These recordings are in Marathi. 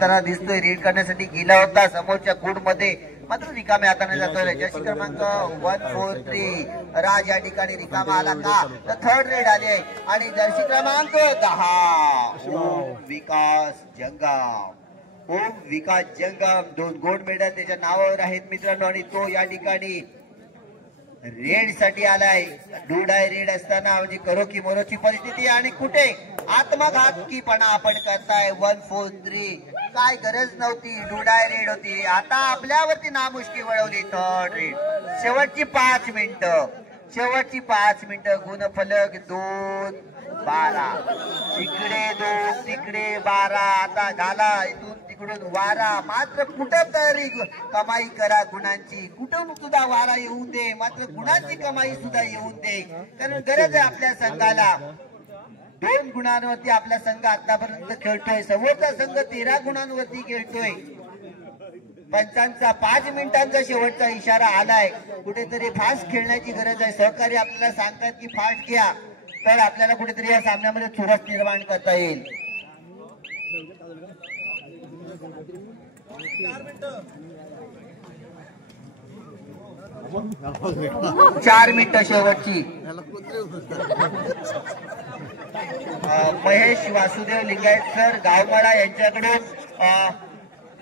करताना दिसतोय. रीड करण्यासाठी गेला होता समोरच्या गुड मध्ये, मात्र रिकाम्या हाताने जातोय. जर्सी क्रमांक 143 राज या ठिकाणी रिकामा आला का तर थर्ड रेड आले. आणि जर्सी क्रमांक 10 ओम विकास जंगम. ओम विकास जंगम 2 गोल्ड मेडल त्याच्या नावावर आहेत मित्रांनो. आणि तो या ठिकाणी रेड साठी आलाय. डुडाय रेड असताना म्हणजे करो की मरोची परिस्थिती आणि कुठे आत्मघातकीपणा आपण करताय. 143 काय गरज नव्हती. डुडाय रेड होती. आता आपल्यावरती नामुष्की वळवली. Third red. शेवटची 5 मिनिटं. शेवटची 5 मिनिटं. गुणफलक 2-12. इकडे 2 तिकडे 12. आता घाला इथून तिकडून वारा. मात्र कुठं तरी कमाई करा गुणांची. कुठून सुद्धा वारा येऊ दे, मात्र गुणांची कमाई सुद्धा येऊ दे. कारण गरज आहे आपल्या संघाला. 2 गुणांवरती आपला संघ आतापर्यंत खेळतोय. समोरचा संघ 13 गुणांवरती खेळतोय. पंचांचा 5 मिनिटांचा शेवटचा इशारा आलाय. कुठेतरी फास्ट खेळण्याची गरज आहे. सहकारी आपल्याला सांगतात की फास्ट घ्या, तर आपल्याला कुठेतरी या सामन्यामध्ये चुरस निर्माण करता येईल. 4 मिनिटं शेवटची. महेश वासुदेव लिंगायत सर गावमाळा यांच्याकडून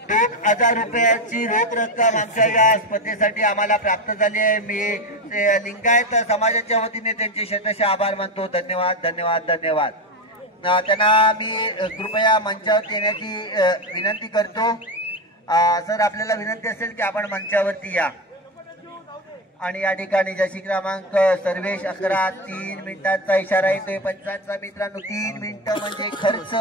2,000 रुपयाची रोख रक्कम आमच्या या स्पर्धेसाठी आम्हाला प्राप्त झाली आहे. मी लिंगायत समाजाच्या वतीने त्यांचे शतश आभार मानतो. धन्यवाद धन्यवाद धन्यवाद. त्यांना मी कृपया मंचावरती येण्याची विनंती करतो. सर आपल्याला विनंती असेल की आपण मंचावरती या. आणि या ठिकाणी जशी क्रमांक सर्वेश 11 3 मिनिटांचा इशारा येतोय. पंचांचा मित्रांनो 3 मिनिटं म्हणजे खर्च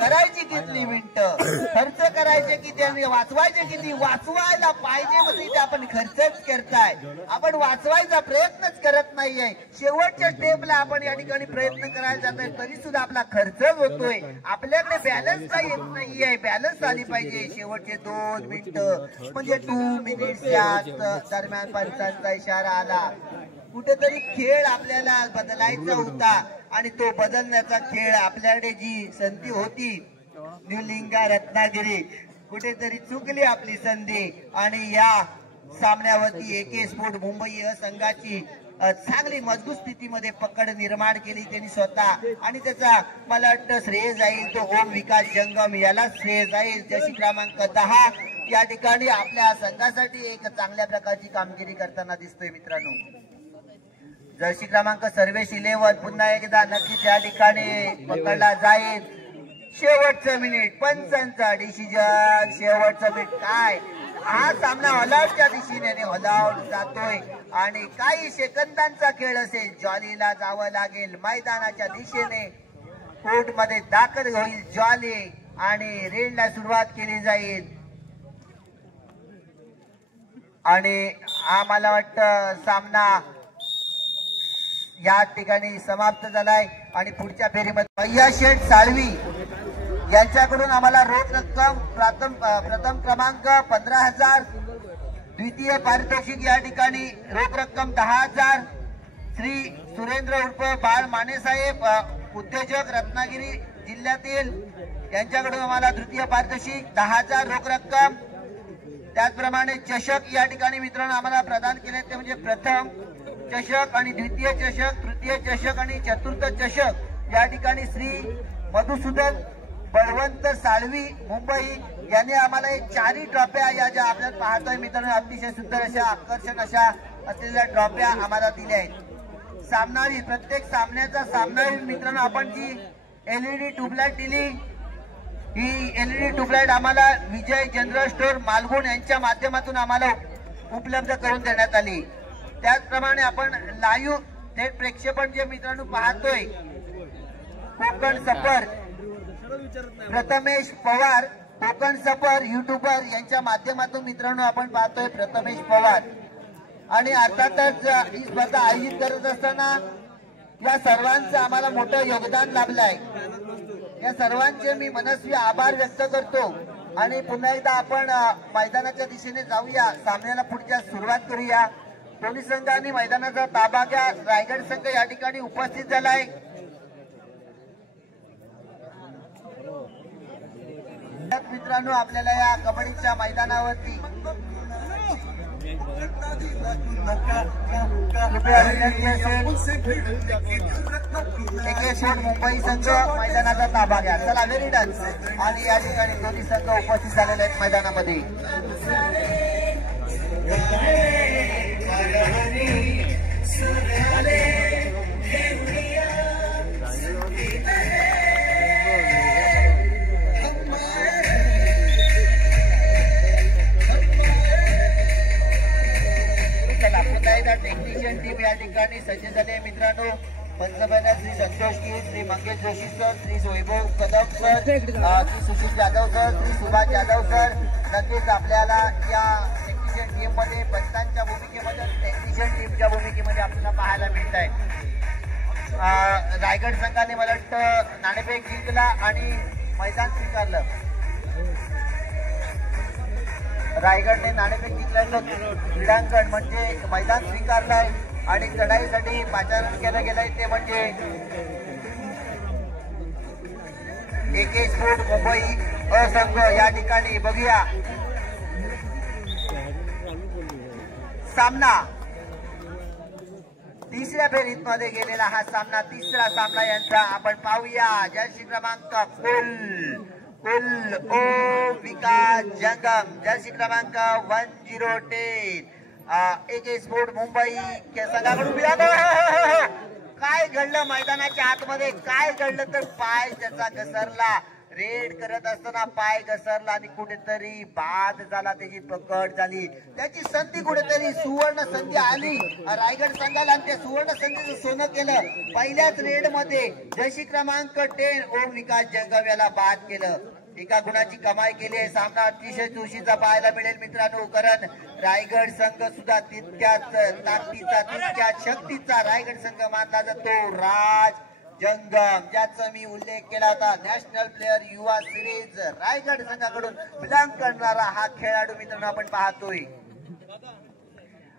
करायची किती मिनिटं. खर्च करायचे किती आणि वाचवायचे किती. वाचवायला पाहिजे म्हणजे ते आपण खर्चच करताय. आपण वाचवायचा प्रयत्नच करत नाहीये. शेवटच्या स्टेपला आपण या ठिकाणी प्रयत्न करायला जातोय तरी सुद्धा आपला खर्चच होतोय. आपल्याकडे बॅलन्स काही येत नाहीये. बॅलन्स आली पाहिजे. शेवटचे 2 मिनिटं म्हणजे 2 मिनिट्स या दरम्यान पंचांचा इशारा आला. कुठेतरी खेळ आपल्याला बदलायचा होता आणि तो बदलण्याचा खेळ आपल्याकडे जी संधी होती न्यूलिंगा रत्नागिरी कुठेतरी चुकली आपली संधी. आणि या सामन्यावरती AK स्पोर्ट मुंबई संघाची चांगली मजबूत स्थितीमध्ये पकड निर्माण केली त्यांनी स्वतः. आणि त्याचा मला वाटतं श्रेय जाईल तो ओम विकास जंगम याला श्रेय जाईल. जशी क्रमांक 10 या ठिकाणी आपल्या संघासाठी एक चांगल्या प्रकारची कामगिरी करताना दिसतोय मित्रांनो. जर्सी क्रमांक सर्वेश 11 पुन्हा एकदा नक्कीच या ठिकाणी पकडला जाईल. शेवटचं मिनिट पंचांचा डिसिजन. शेवटचं मिनिट काय हा सामना ऑलआउटच्या दिशेने ऑलआउट जातोय आणि काही सेकंदांचा खेळ असेल. जॉलीला जावं लागेल मैदानाच्या दिशेने. कोर्ट मध्ये दाखल होईल जॉली आणि रेडला सुरुवात केली जाईल. आणि आम्हाला वाटतं सामना या ठिकाणी समाप्त झालाय. आणि पुढच्या फेरीमध्ये भैया शेठ साळवी यांच्याकडून आम्हाला रोख रक्कम प्रथम क्रमांक 15,000. द्वितीय पारितोषिक या ठिकाणी रोख रक्कम 10,000. श्री सुरेंद्र उर्फ बाळ माने साहेब उद्योजक रत्नागिरी जिल्ह्यातील यांच्याकडून आम्हाला तृतीय पारितोषिक 10,000 रोख रक्कम. त्याचप्रमाणे चषक या ठिकाणी मित्रांनो आम्हाला प्रदान केले ते म्हणजे प्रथम चषक आणि द्वितीय चषक, तृतीय चषक आणि चतुर्थ चषक या ठिकाणी श्री मधुसूदन बळवंत साळवी मुंबई यांनी आम्हाला 4 ट्रॉफ्या या ज्या आपल्याला पाहतोय मित्रांनो अतिशय सुंदर अशा आकर्षण अशा असलेल्या ट्रॉफ्या आम्हाला दिल्या आहेत. सामनावी प्रत्येक सामन्याचा सामनावी मित्रांनो आपण जी LED ट्यूबलाईट दिली ही LED ट्यूबलाईट आम्हाला विजय जनरल स्टोअर मालगुण यांच्या माध्यमातून आम्हाला उपलब्ध करून देण्यात आली. त्याचप्रमाणे आपण लाईव्ह थेट प्रक्षेपण जे मित्रांनो पाहतोय कोकण सफर प्रथमेश पवार कोकण सफर युट्यूबर यांच्या माध्यमातून मित्रांनो आपण पाहतोय प्रथमेश पवार. आणि अर्थातच ही स्पर्धा आयोजित करत असताना या सर्वांचं आम्हाला मोठं योगदान लाभलंय. या सर्वांचे मी मनस्वी आभार व्यक्त करतो. आणि पुन्हा एकदा आपण मैदानाच्या दिशेने जाऊया. सामन्याला पुढच्या सुरुवात करूया. दोन्ही संघांनी मैदानाचा ताबा घ्या. रायगड संघ या ठिकाणी उपस्थित झालाय. मित्रांनो आपल्याला या कबड्डीच्या मैदानावरती मुंबई संघ मैदानाचा ताबा घ्या. चला व्हेरी डन. आणि या ठिकाणी दोन्ही संघ उपस्थित झालेले आहेत मैदानामध्ये. टेक्निशियन टीम या ठिकाणी सज्ज झाले मित्रांनो. पंचबैना श्री संतोष की, Shri Mangesh Joshi sir, Shri Vaibhav Kadam sir, Shri Sushil Jadhav sir, Shri Subhash Jadhav sir. नक्कीच आपल्याला या टेक्निशियन टीम मध्ये पंचांच्या भूमिकेमध्ये टेक्निशियन टीमच्या भूमिकेमध्ये आपल्याला पाहायला मिळत आहे. रायगड संघाने मला वाटतं नाणेफेक जिंकला आणि मैदान स्वीकारलं. रायगडने नाणेफेक जिंकल्याचं क्रीडांगण म्हणजे मैदान स्वीकारलंय आणि चढाईसाठी पाचारण केलं गेलंय ते म्हणजे AK स्पोर्ट मुंबई असंघ. या ठिकाणी बघूया सामना तिसऱ्या फेरीत मध्ये गेलेला हा सामना, तिसरा सामना यांचा आपण पाहूया. जर्सी क्रमांक कुल ओ विकास जंगम, जर्सी क्रमांक 1010 AK स्पोर्ट मुंबई संघाकडून मिळालं. काय घडलं मैदानाच्या आतमध्ये, काय घडलं तर पाय त्याचा घसरला. रेड करत असताना पाय घसरला आणि कुठेतरी बाद झाला, त्याची पकड झाली. त्याची संधी कुठेतरी सुवर्ण संधी आली रायगड संघाला आणि त्या सुवर्ण संधीचं सोनं केलं. पहिल्याच रेड मध्ये जर्सी क्रमांक 10 ओम विकास जंगम याला बाद केलं. एका गुणाची कमाई केली आहे. सामना अतिशय चुरशीचा पाहायला मिळेल मित्रांनो, कारण रायगड संघ सुद्धा तितक्याच ताकदीचा, तितक्याच शक्तीचा रायगड संघ मानला जातो. राज जंगम ज्याचा मी उल्लेख केला होता, नॅशनल प्लेअर युवा सिरीज रायगड संघाकडून बिलॉंग करणारा हा खेळाडू मित्रांनो आपण पाहतोय.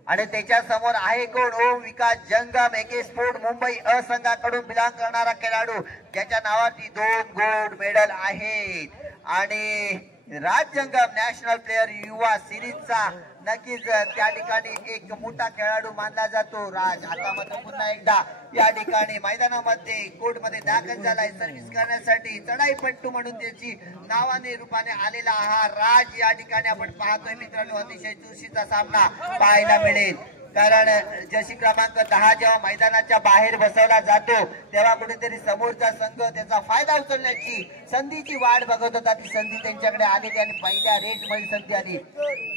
आणि त्याच्या समोर आहे कोण, ओम विकास जंगम AK स्पोर्ट मुंबई असंघाकडून बिलॉंग करणारा खेळाडू, ज्याच्या नावाची 2 गोल्ड मेडल आहेत. आणि राज जंगम नॅशनल प्लेअर युवा सिरीजचा नक्कीच त्या ठिकाणी एक मोठा खेळाडू मानला जातो. राज आता मात्र पुन्हा एकदा या ठिकाणी मैदानामध्ये कोर्टमध्ये दाखल झालाय सर्व्हिस करण्यासाठी. चढाईपट्टू म्हणून त्याची नावाने रूपाने आलेला हा राज या ठिकाणी आपण पाहतोय मित्रांनो. अतिशय चुरशीचा सामना पाहायला मिळेल, कारण जर्सी क्रमांक 10 जेव्हा मैदानाच्या बाहेर बसवला जातो तेव्हा कुठेतरी समोरचा संघ त्याचा फायदा उचलण्याची संधीची वाट बघत होता. ती संधी त्यांच्याकडे आलेली आणि पहिल्या रेड मध्ये संधी आली.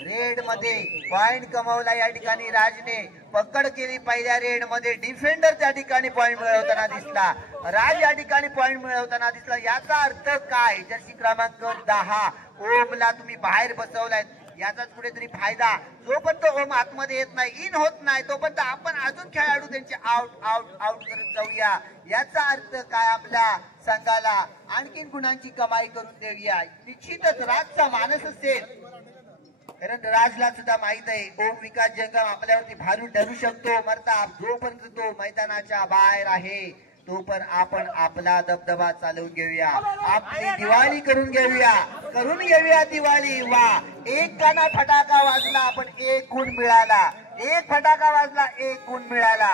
रेड मध्ये पॉइंट कमवला या ठिकाणी राजने, पकड केली पहिल्या रेड मध्ये. डिफेंडर त्या ठिकाणी पॉइंट मिळवताना दिसला, राज या ठिकाणी पॉइंट मिळवताना दिसला. याचा अर्थ काय, जर्सी क्रमांक 10 ओमला तुम्ही बाहेर बसवलाय याचाच कुठेतरी फायदा. जोपर्यंत ओम आतमध्ये येत नाही, इन होत नाही, तोपर्यंत आपण अजून खेळाडू त्यांचे आउट आउट आउट करत जाऊया. याचा अर्थ काय, आपल्या संघाला आणखीन गुणांची कमाई करून देऊया. निश्चितच राजचा मानस असेल, कारण राजला सुद्धा माहित आहे ओम विकास जंगम आपल्यावरती भारू ठरू शकतो. मरता जोपर्यंत तो मैदानाच्या बाहेर आहे तोपर्यंत आपण आपला दबदबा चालवून घेऊया, आपली दिवाळी करून घेऊया दिवाळी. वा, एक गाणा फटाका वाजला, आपण 1 गुण मिळाला. एक फटाका वाजला, 1 गुण मिळाला.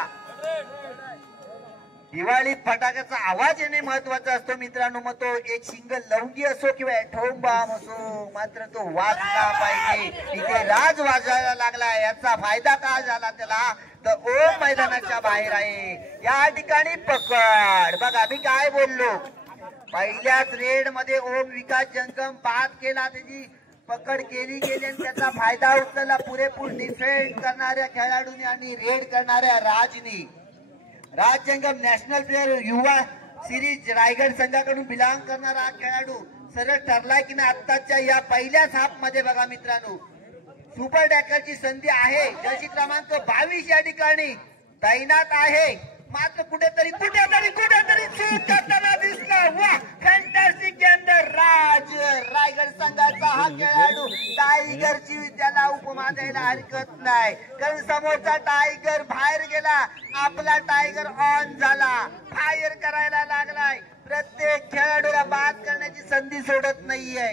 दिवाळीत फटाक्याचा आवाज येणे महत्वाचा असतो मित्रांनो. मग तो एक सिंगल लवंगी असो किंवा ॲटॉम बॉम्ब असो, मात्र तो वाजला पाहिजे. इथे राज वाजायला लागला, याचा फायदा काय झाला त्याला, तर ओम मैदानाच्या बाहेर आहे. या ठिकाणी पकड बघा, मी काय बोललो, पहिल्याच रेड मध्ये ओम विकास जंगम बाद केला, त्याची पकड केली गेली आणि त्याचा फायदा उचलला पुरेपूर डिफेंड करणाऱ्या खेळाडूंनी आणि रेड करणाऱ्या राजनी. राज जंगम नॅशनल प्लेअर युवा सिरीज रायगड संघाकडून बिलॉंग करणारा हा खेळाडू सरळ ठरलाय की नाही आत्ताच्या या पहिल्याच हाफ मध्ये. बघा मित्रांनो, सुपर टॅकलची संधी आहे. जर्सी क्रमांक 22 या ठिकाणी तैनात आहे, मात्र कुठेतरी चूक करताना दिसला. वा, फॅन्टास्टिक अंडर राज. रायगड संघाचा हा खेळाडू टायगरची त्याला उपमा द्यायला हरकत नाही, कारण समोरचा टायगर बाहेर गेला, आपला टायगर ऑन झाला, फायर करायला लागलाय. प्रत्येक खेळाडूला बाद करण्याची संधी सोडत नाहीये.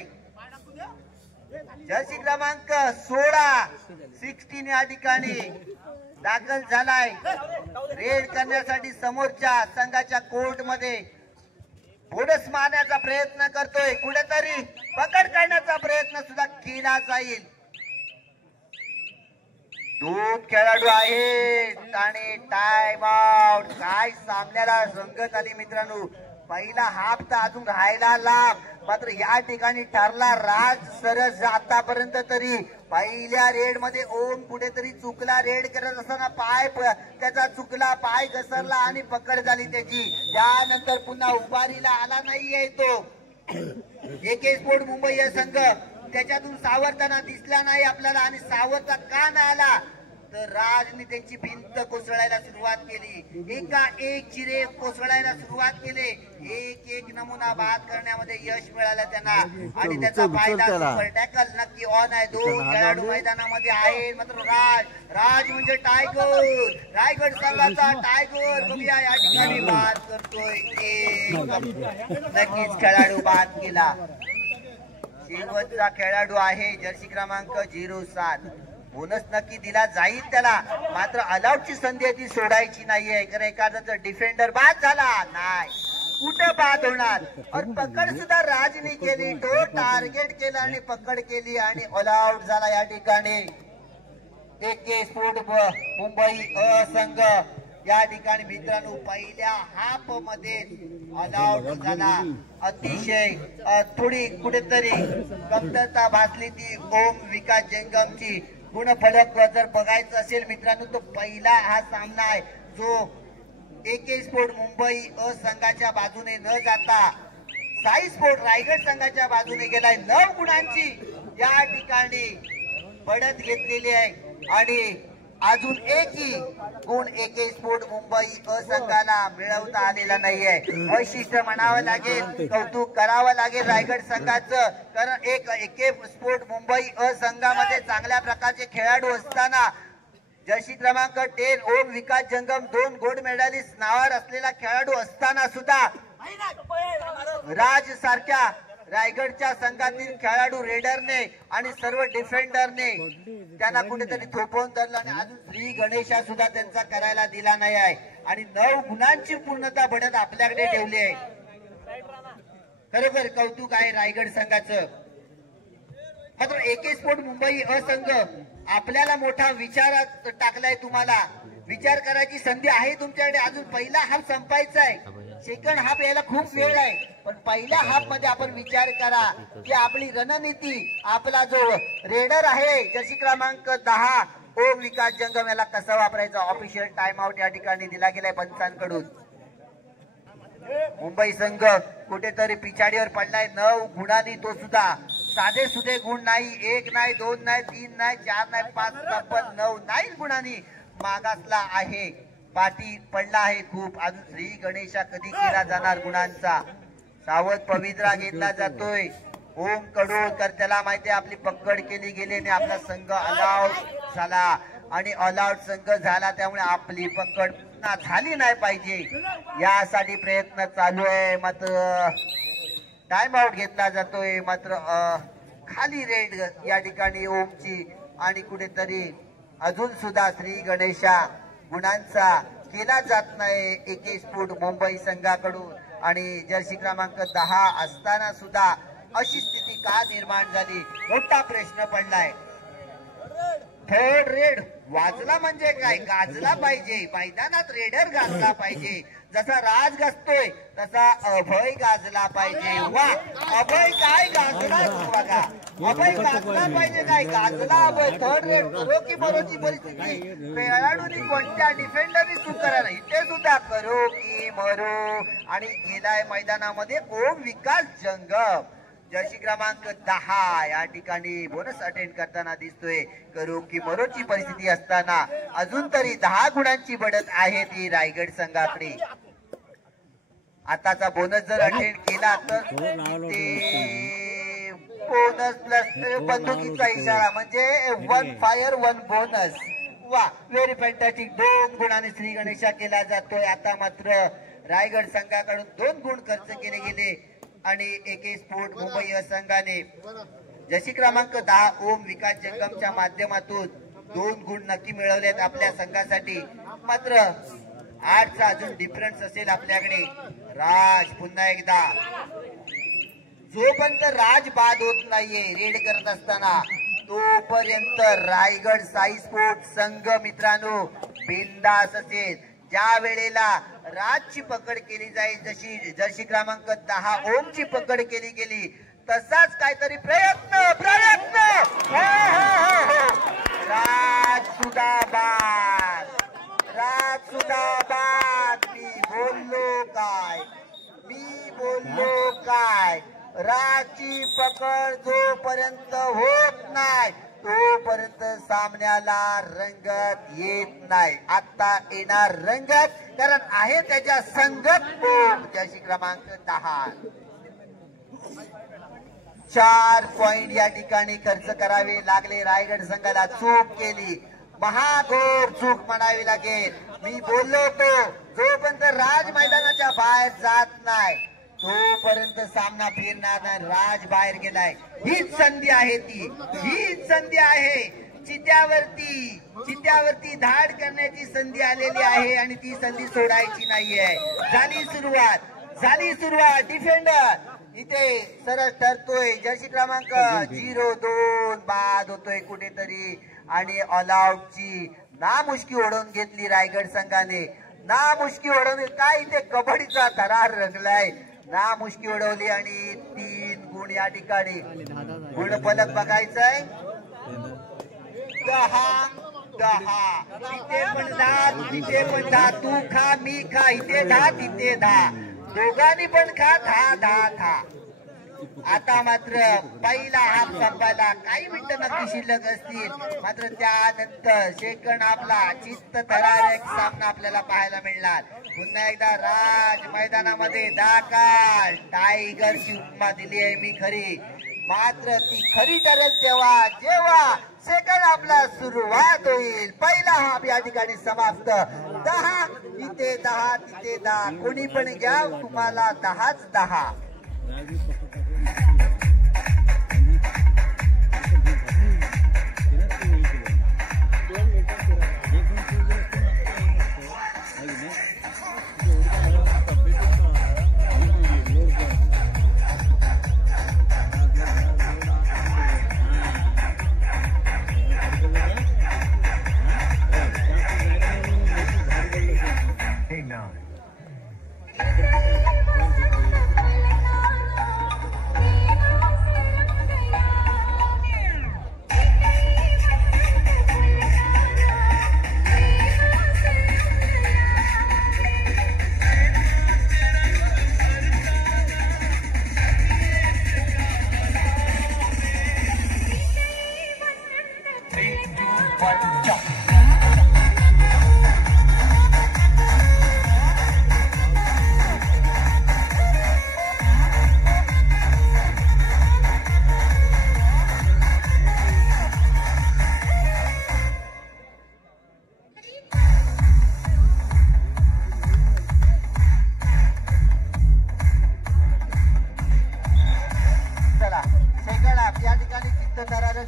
जर्सी क्रमांक 16 या ठिकाणी दाखल झालाय रेड करण्यासाठी समोरच्या संघाच्या कोर्ट मध्ये बोनस मारण्याचा प्रयत्न करतोय कुठेतरी पकड करण्याचा प्रयत्न सुद्धा केला जाईल 2 खेळाडू आहेत आणि टाइम आउट काय सामन्याला रंगत आली मित्रांनो पहिला हाफ तर अजून राहायला लाभ मात्र या ठिकाणी ठरला राज सरस आतापर्यंत तरी पहिल्या रेड मध्ये ओम कुठेतरी चुकला रेड करत असताना पाय त्याचा चुकला पाय घसरला आणि पकड झाली त्याची त्यानंतर पुन्हा उभारीला आला नाहीये तो एके स्पोर्ट मुंबई या संघ त्याच्यातून सावरताना दिसला नाही आपल्याला आणि सावरता का नाही आला तर राजने त्यांची भिंत कोसळायला सुरुवात केली एका एक चिरे कोसळायला सुरुवात केले एक नमुना बाद करण्यामध्ये यश मिळालं त्यांना आणि त्याचा फायदा टॅकल नक्की ऑन आहे 2 खेळाडू मैदानामध्ये आहेत मात्र राज म्हणजे टायगर रायगड संघाचा टायगर बघूया या ठिकाणी बाद करतोय नक्कीच खेळाडू बाद केला शेवटचा खेळाडू आहे जर्सी क्रमांक 07 बोनस नक्की दिला जाईल त्याला मात्र ऑलआउटची संधी ती सोडायची नाहीये कारण एखादा डिफेंडर बाद झाला नाही कुठं बाद होणार और पकड सुद्धा राजने केली तो टार्गेट केला आणि पकड केली आणि ऑलआउट झाला या ठिकाणी एके स्पोर्ट मुंबई संघ या ठिकाणी मित्रांनो पहिल्या हाफ मध्ये ऑलआउट झाला अतिशय थोडी कुठेतरी कमतरता भासली ती ओम विकास जंगमची गुणफलक जर बघायचं असेल मित्रांनो तो पहिला हा सामना आहे जो एके स्पोर्ट मुंबई संघाच्या बाजूने न जाता साई स्पोर्ट रायगड संघाच्या बाजूने गेलाय 9 गुणांची या ठिकाणी बढत घेतलेली आहे आणि अजून एकही गुण एके स्पोर्ट मुंबई संघाला मिळवता आलेला नाहीये वैशिष्ट्य म्हणावं लागेल कौतुक करावं लागेल रायगड संघाचं कारण एके स्पोर्ट मुंबई संघामध्ये चांगल्या प्रकारचे खेळाडू असताना जर्सी क्रमांक 10 ओम विकास जंगम 2 गोल्ड मेडलिस्ट नावावर असलेला खेळाडू असताना सुद्धा राज सारख्या रायगडच्या संघातील खेळाडू रेडरने आणि सर्व डिफेंडरने त्यांना कुठेतरी थोपवून धरलं आणि अजून श्री गणेशा सुद्धा त्यांचा करायला दिला नाही आहे आणि 9 गुणांची पूर्णता बढ़त आपल्याकडे ठेवली आहे खरोखर कौतुक आहे रायगड संघाचं मात्र एके स्पोर्ट मुंबई संघ आपल्याला मोठा विचारात टाकलाय तुम्हाला विचार करायची संधी आहे तुमच्याकडे अजून पहिला हाफ संपायचा आहे सेकंड हाफ यायला खूप वेळ आहे पण पहिल्या हाफ मध्ये आपण विचार करा की आपली रणनीती आपला जो रेडर आहे जर्सी क्रमांक 10 ओम विकास जंगम याला कसा वापरायचा ऑफिशियल टाइम आउट या ठिकाणी दिला गेलाय पंचांकडून मुंबई संघ कुठेतरी पिछाडीवर पडलाय 9 गुणांनी तो सुद्धा साधे सुधे गुण नाही 1 नाही 2 नाही 3 नाही 4 नाही 5 तब्बल 9 गुणांनी मागासला आहे पाठी पडला आहे खूप अजून श्री गणेशा कधी केला जाणार गुणांचा सावध पवित्रा घेतला जातोय ओम कडोळकर त्याला माहिती आपली पकड केली गेली आणि आपला संघ ऑलआउट झाला आणि ऑलआउट संघ झाला त्यामुळे आपली पकड पुन्हा झाली नाही पाहिजे यासाठी प्रयत्न चालू आहे मात्र टाइम आउट घेतला जातोय मात्र खाली रेड या ठिकाणी ओमची आणि कुठेतरी अजून सुद्धा श्री गणेशा गुणांचा केला जात नाही एके स्पोर्ट मुंबई संघाकडून आणि जर्सी क्रमांक 10 असताना सुद्धा अशी स्थिती का निर्माण झाली मोठा प्रश्न पडलाय थर्ड रेड वाजला म्हणजे काय गाजला पाहिजे मैदानात रेडर गाजला पाहिजे जसा राज गाजतोय तसा अभय गाजला पाहिजे वा अभय काय गाजला बघा अभय गाजला पाहिजे काय गाजला अभय थर्ड रेड करो की मरोची परिस्थिती खेळाडूंनी कोणत्या डिफेंडरनी सुरू करायला इथे सुद्धा करो की मरो आणि गेलाय मैदानामध्ये ओम विकास जंगम जर्सी क्रमांक 10 या ठिकाणी बोनस अटेंड करताना दिसतोय करू की मरोची परिस्थिती असताना अजून तरी 10 गुणांची बढ़त आहे ती रायगड संघाकडे आताचा बोनस जर अटेंड केला तर ते बोनस प्लस बंदुकीचा इशारा म्हणजे 1 फायर 1 बोनस वा व्हेरी फॅन्टॅस्टिक 2 गुणांनी श्री गणेशा केला जातोय आता मात्र रायगड संघाकडून 2 गुण खर्च केले गेले आणि एके स्पोर्ट मुंबई संघाने जशी क्रमांक 10 ओम विकास जंगमच्या माध्यमातून 2 गुण नक्की मिळवलेत आपल्या संघासाठी. मात्र 8चा अजून डिफरन्स असेल आपल्याकडे. राज पुन्हा एकदा, जोपर्यंत राज बाद होत नाहीये रेड करत असताना तोपर्यंत रायगड साई स्पोर्ट संघ मित्रांनो बिंदास असेल. ज्या वेळेला राजची पकड केली जाईल, जशी क्रमांक 10 ओमची पकड केली गेली, तसाच काहीतरी प्रयत्न राज सुदाबाद. मी बोललो काय राजची पकड जोपर्यंत होत नाही तोपर्यंत सामन्याला रंगत येत नाही. आता येणार रंगत, कारण आहे त्याच्या संगत ओम ज्याशी क्रमांक 10. 4 पॉइंट या ठिकाणी खर्च करावे लागले. रायगड संघाला चूक केली, महाघोर चूक म्हणावी लागेल. मी बोललो होतो जोपर्यंत राज मैदानाच्या बाहेर जात नाही तोपर्यंत सामना फिरणार नाही. राज बाहेर गेलाय, हीच संधी आहे, हीच संधी आहे. चित्यावरती धाड करण्याची संधी आलेली आहे आणि ती संधी सोडायची नाहीये. झाली सुरुवात. डिफेंडर इथे सरळ ठरतोय. जर्सी क्रमांक 02 बाद होतोय कुठेतरी आणि ऑल आउटची नामुष्की ओढवून घेतली रायगड संघाने. नामुष्की ओढवली काय, इथे कबड्डीचा थरार रंगलाय. नामुष्की ओढवली आणि 3 गुण या ठिकाणी. गुणफलक बघायचंय 10 तिथे पण 10, तिथे पण 10. तू खा मी खा, इथे 10 तिथे 10, दोघांनी पण खा. 10. आता मात्र पहिला हाफ संपायला काही मिनिटं नक्की शिल्लक असतील. मात्र त्यानंतर सेकंड आपला चित्त थरारक सामना आपल्याला पाहायला मिळणार. पुन्हा एकदा राज मैदानामध्ये दाखल. टायगरची उपमा दिली आहे मी खरी, मात्र ती खरी ठरेल तेव्हा जेव्हा सेकंड आपला सुरुवात होईल. पहिला हाफ या ठिकाणी समाप्त. 10 इथे 10 तिथे 10, कोणी पण घ्या, तुम्हाला 10च 10.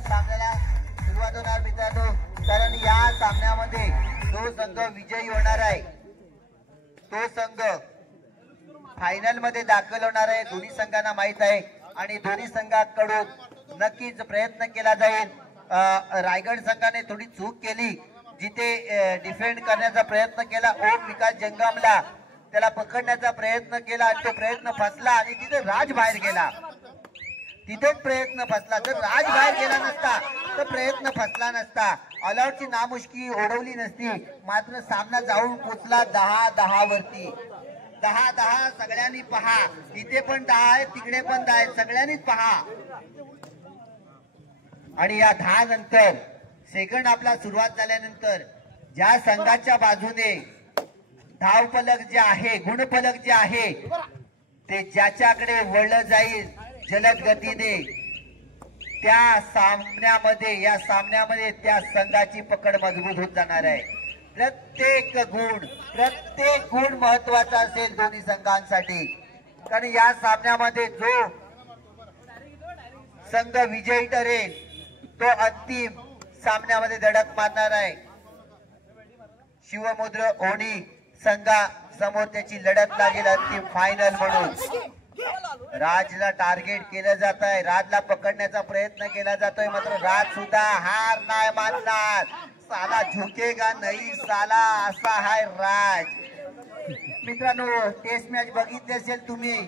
सामन्याला सुरुवात होणार मित्रांनो, कारण या सामन्यामध्ये जो संघ विजयी होणार आहे तो संघ फायनल मध्ये दाखल होणार आहे. दोन्ही संघांना माहित आहे आणि दोन्ही संघाकडून नक्कीच प्रयत्न केला जाईल. रायगड संघाने थोडी चूक केली, जिथे डिफेंड करण्याचा प्रयत्न केला. ओम विकास जंगमला त्याला पकडण्याचा प्रयत्न केला आणि तो प्रयत्न फसला आणि तिथे राज बाहेर गेला. तिथेच प्रयत्न फसला. जर राज बाहेर गेला नसता तर प्रयत्न फसला नसता, ऑल आउटची नामुष्की ओढवली नसती. मात्र सामना जाऊन पोचला 10-10 वरती. 10-10 सगळ्यांनी पहा. इथे पण 10 आहे, तिकडे पण 10 आहे, सगळ्यांनीच पहा. आणि या 10 नंतर सेकंड आपला सुरुवात झाल्यानंतर ज्या संघाच्या बाजूने धावफलक जे आहे, गुणफलक जे आहे, ते ज्याच्याकडे वळलं जाईल जलद गतीने, त्या सामन्यामध्ये या सामन्यामध्ये त्या संघाची पकड मजबूत होत जाणार आहे. प्रत्येक गुण महत्वाचा असेल दोन्ही संघांसाठी. कारण या सामन्यामध्ये जो संघ विजयी ठरेल तो अंतिम सामन्यामध्ये धडक मारणार आहे. शिवमुद्र ओणी संघा समोर त्याची लढत लागेल अंतिम फायनल म्हणून. राजला टार्गेट केलं जात आहे, राजला पकडण्याचा प्रयत्न केला जातोय, मात्र राज सुद्धा हार नाही मानणार. साला झुकेगा नाही साला, असा हाय राज. मित्रांनो टेस्ट मॅच बघितली असेल तुम्ही.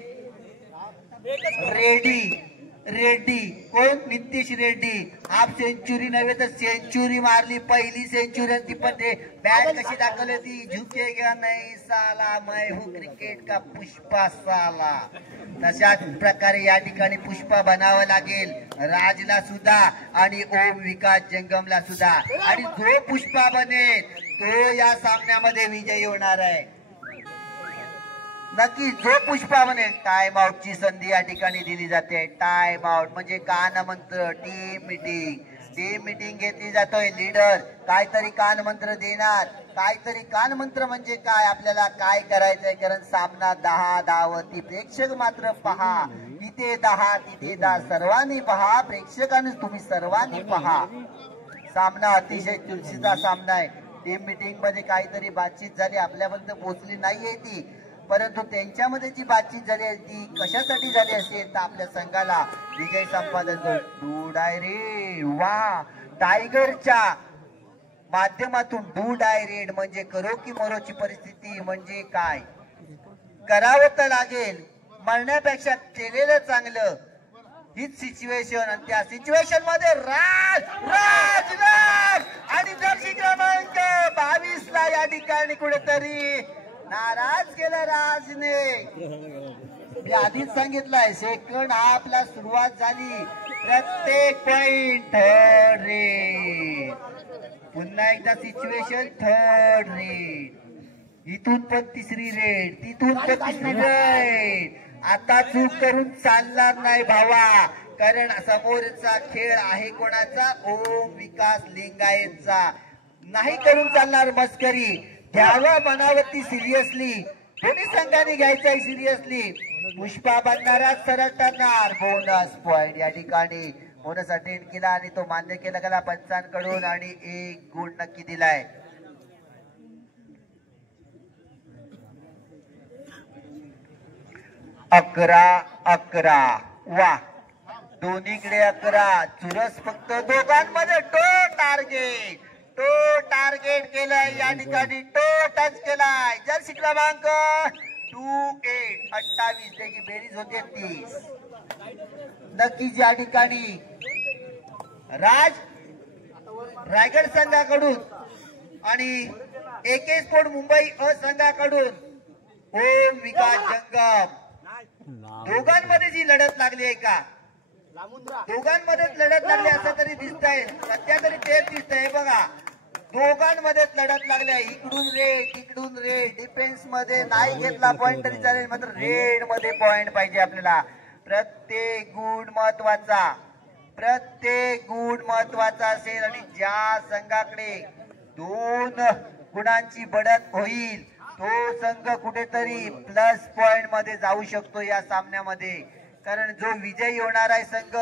रेड्डी कोण? नितीश रेड्डी. हाफ सेंचुरी नव्हे तर सेंचुरी मारली, पहिली सेंचुरी. ती पण ते बॅट कशी दाखवली ती, झुकेगा नाही साला मैं हूं क्रिकेट का पुष्पा साला. तशाच प्रकारे या ठिकाणी पुष्पा बनावं लागेल राजला सुद्धा आणि ओम विकास जंगमला सुद्धा. आणि जो पुष्पा बनेल तो या सामन्यामध्ये विजयी होणार आहे. नक्की जो पुष्पा बनेल. टाइम आउटची संधी या ठिकाणी दिली जाते. टाइम आउट म्हणजे कानमंत्र. टीम मीटिंग घेतली जातोय. लीडर काहीतरी कानमंत्र देणार. काहीतरी कानमंत्र म्हणजे काय, आपल्याला काय करायचंय, कारण सामना 10 धावती. प्रेक्षक मात्र पहा, तिथे 10 तिथे 10, सर्वांनी पहा. प्रेक्षकांनी तुम्ही सर्वांनी पहा. सामना अतिशय चुरशीचा सामना आहे. टीम मीटिंग मध्ये काहीतरी बातचीत झाली, आपल्यापर्यंत पोहोचली नाहीये ती, परंतु त्यांच्यामध्ये जी बातचीत झाली आहे ती कशासाठी झाली असेल तर आपल्या संघाला विजय संपादन डू डायरेक्ट. वा, टायगरच्या माध्यमातून डू डायरेक्ट म्हणजे करो की मरोची परिस्थिती म्हणजे काय, करावं तर लागेल, मरण्यापेक्षा केलेलं चांगलं, हीच सिच्युएशन. आणि त्या सिच्युएशन मध्ये राज राज राज आणि जर्सी क्रमांक 22 ला या ठिकाणी कुठेतरी नाराज केलं राजने. मी आधीच सांगितलंय सेकंड हाफला सुरुवात झाली, प्रत्येक पॉइंट थर्ड रेट. पुन्हा एकदा सिच्युएशन थर्ड रेट, इथून पण तिसरी रेट, तिथून पण तिसरी रेट. आता चूक करून चालणार नाही भावा, कारण समोरचा खेळ आहे कोणाचा, ओम विकास लिंगायतचा. नाही करून चालणार मस्करी, घ्यावं मनावरती सिरियसली. दोन्ही संघाने घ्यायचंय सिरियसली. पुष्पा बनणारा सरळ ठरणार. बोनस पॉइंट या ठिकाणी बोनस अटेंड केला आणि तो मान्य केला गेला पंचांकडून आणि 1 गुण नक्की दिलाय. अकरा. वा, दोन्हीकडे 11. चुरस फक्त दोघांमध्ये. तो टार्गेट केलाय या ठिकाणी, तो टच केलाय. जर्सी क्रमांक 28 28 त्याची बेरीज होते 30. नक्कीच या ठिकाणी रायगड संघाकडून आणि AK स्पोर्ट मुंबई संघाकडून ओम विकास जंगम दोघांमध्ये जी लढत लागली आहे का, दोघांमध्येच लढत लागली असं तरी दिसतंय. सध्या तरी तेच दिसतंय बघा, दोघांमध्येच लढत लागली आहे. इकडून रेड डिफेन्स मध्ये नाही घेतला पॉइंट तरी चालेल, मात्र रेड मध्ये पॉइंट पाहिजे आपल्याला. प्रत्येक गुण महत्वाचा असेल आणि ज्या संघाकडे 2 गुणांची बढत होईल तो संघ कुठेतरी प्लस पॉइंट मध्ये जाऊ शकतो या सामन्यामध्ये. कारण जो विजयी होणार आहे संघ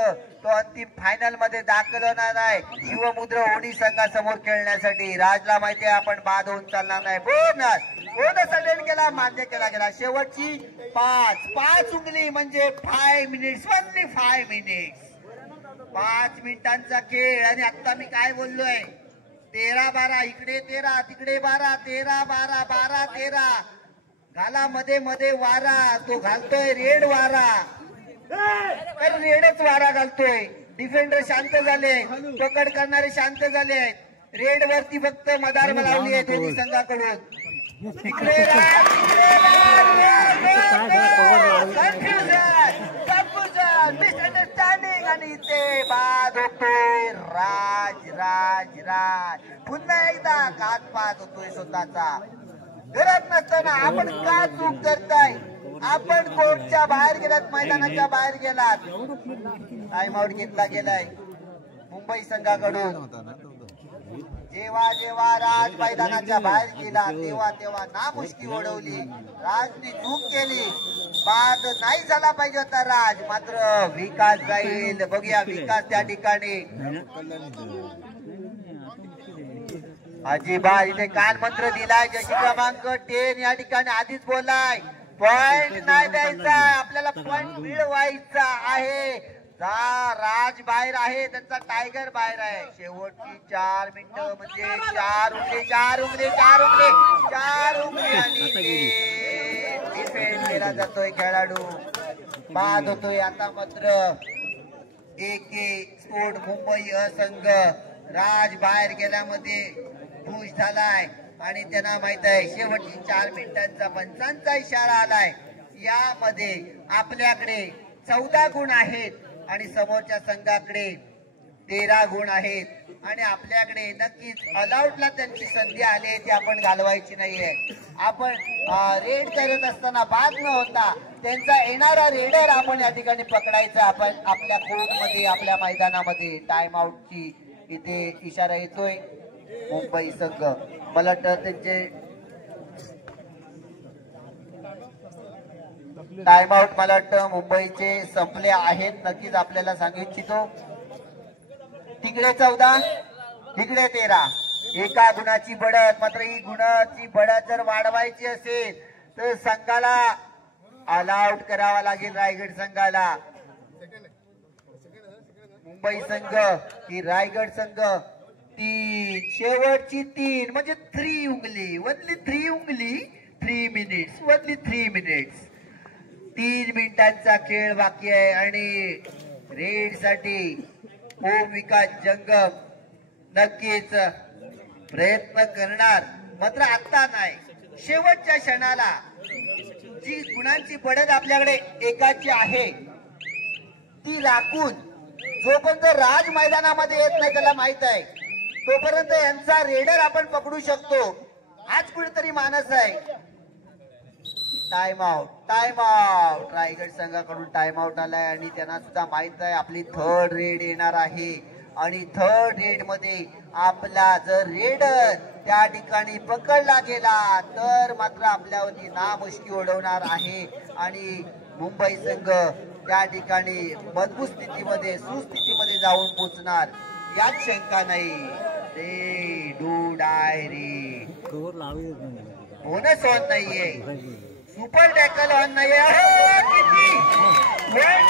तो अंतिम फायनल मध्ये दाखल होणार आहे शिवमुद्र ओणी संघासमोर खेळण्यासाठी. राजला माहिती आहे आपण बाद होऊन चालणार नाही. बोनस अटेंड केला, मान्य केला गेला. शेवटची 5 उंगली म्हणजे 5 मिनिट्स, ओनली 5 मिनिट्स. 5 मिनिटांचा खेळ. आणि आता मी काय बोललोय, 13-12, इकडे 13 तिकडे 12, 13-12, 12-13. घाला मध्ये वारा, तो घालतोय रेड वारा, तर रेडच वारा घालतोय. डिफेंडर शांत झाले, पकड करणारे शांत झाले आहेत. रेड वरती फक्त मदार लावली आहे दोन्ही संघाकडून. मिसअंडरस्टँडिंग आणि ते बाद होतोय. राज पुन्हा एकदा घातपात होतोय स्वतःचा. गरज नसताना आपण का चूक करताय, आपण कोर्टच्या बाहेर गेलात, मैदानाच्या बाहेर गेलात. टाइम आउट घेतला गेलाय मुंबई संघाकडून. जेव्हा राज मैदानाच्या बाहेर गेला तेव्हा नामुष्की ओढवली. राजने चूक केली, बाद नाही झाला पाहिजे होता राज, मात्र विकास जाईल. बघूया विकास त्या ठिकाणी अजिबा इथे कान मंत्र दिलाय. जशी क्रमांक 10 या ठिकाणी आधीच बोललाय पॉइंट नाही द्यायचा, आपल्याला पॉइंट मिळवायचा आहे. राज बाहेर आहे, त्यांचा टायगर बाहेर आहे. शेवटची 4 मिनिटं म्हणजे 4 उंगली 4 उंगली 4 उंगली 4 उंगली आणि डिफेंड केला जातोय खेळाडू. बाद होतोय आता मात्र AK स्पोर्ट मुंबई असंघ. राज बाहेर गेल्यामध्ये खुश झालाय आणि त्यांना माहित आहे शेवटची 4 मिनिटांचा पंचांचा इशारा आलाय. यामध्ये आपल्याकडे 14 गुण आहेत आणि समोरच्या संघाकडे 13 गुण आहेत आणि आपल्याकडे नक्कीच ऑलआउटला त्यांची संधी आली ती आपण घालवायची नाहीये. आपण रेड करत असताना बाद न होता त्यांचा येणारा रेडर आपण या ठिकाणी पकडायचा. आपण आपल्या कोर्टमध्ये आपल्या मैदानामध्ये टाइम आउटची इथे इशारा येतोय मुंबई संघ. मला वाटतं त्यांचे टाइम आउट मला वाटतं मुंबईचे संपले आहेत. नक्कीच आपल्याला सांगू इच्छितो तिकडे 14 इकडे 13 एका गुणाची बढत. मात्र ही गुणाची बढत जर वाढवायची असेल तर संघाला ऑल आउट करावा लागेल. रायगड संघाला मुंबई संघ ही रायगड संघ 3 शेवटची 3 म्हणजे 3 उंगली वनली 3 उंगली 3 मिनिट्स वनली 3 मिनिट्स. 3 मिनिटांचा खेळ बाकी आहे आणि रेड साठी ओम विकास जंगम नक्कीच प्रयत्न करणार. मात्र आता नाही, शेवटच्या क्षणाला जी गुणांची बढत आपल्याकडे एकाची आहे ती राखून जोपर्यंत राज मैदानामध्ये येत नाही त्याला माहित आहे तोपर्यंत यांचा रेडर आपण पकडू शकतो. आज कुठेतरी मानस आहे. टाइम आउट रायगड संघाकडून टाइम आउट आलाय आणि त्यांना सुद्धा माहित आहे आपली 3rd रेड येणार आहे आणि 3rd रेड मध्ये आपला जर रेडर त्या ठिकाणी पकडला गेला तर मात्र आपल्यावरती नामुष्की ओढवणार आहे आणि मुंबई संघ त्या ठिकाणी मजबूत स्थितीमध्ये सुस्थितीमध्ये जाऊन पोहोचणार यात शंका नाही. रे डू डायरी बोनस होत नाहीये, सुपर टॅकल ऑन नाहीये. किती 1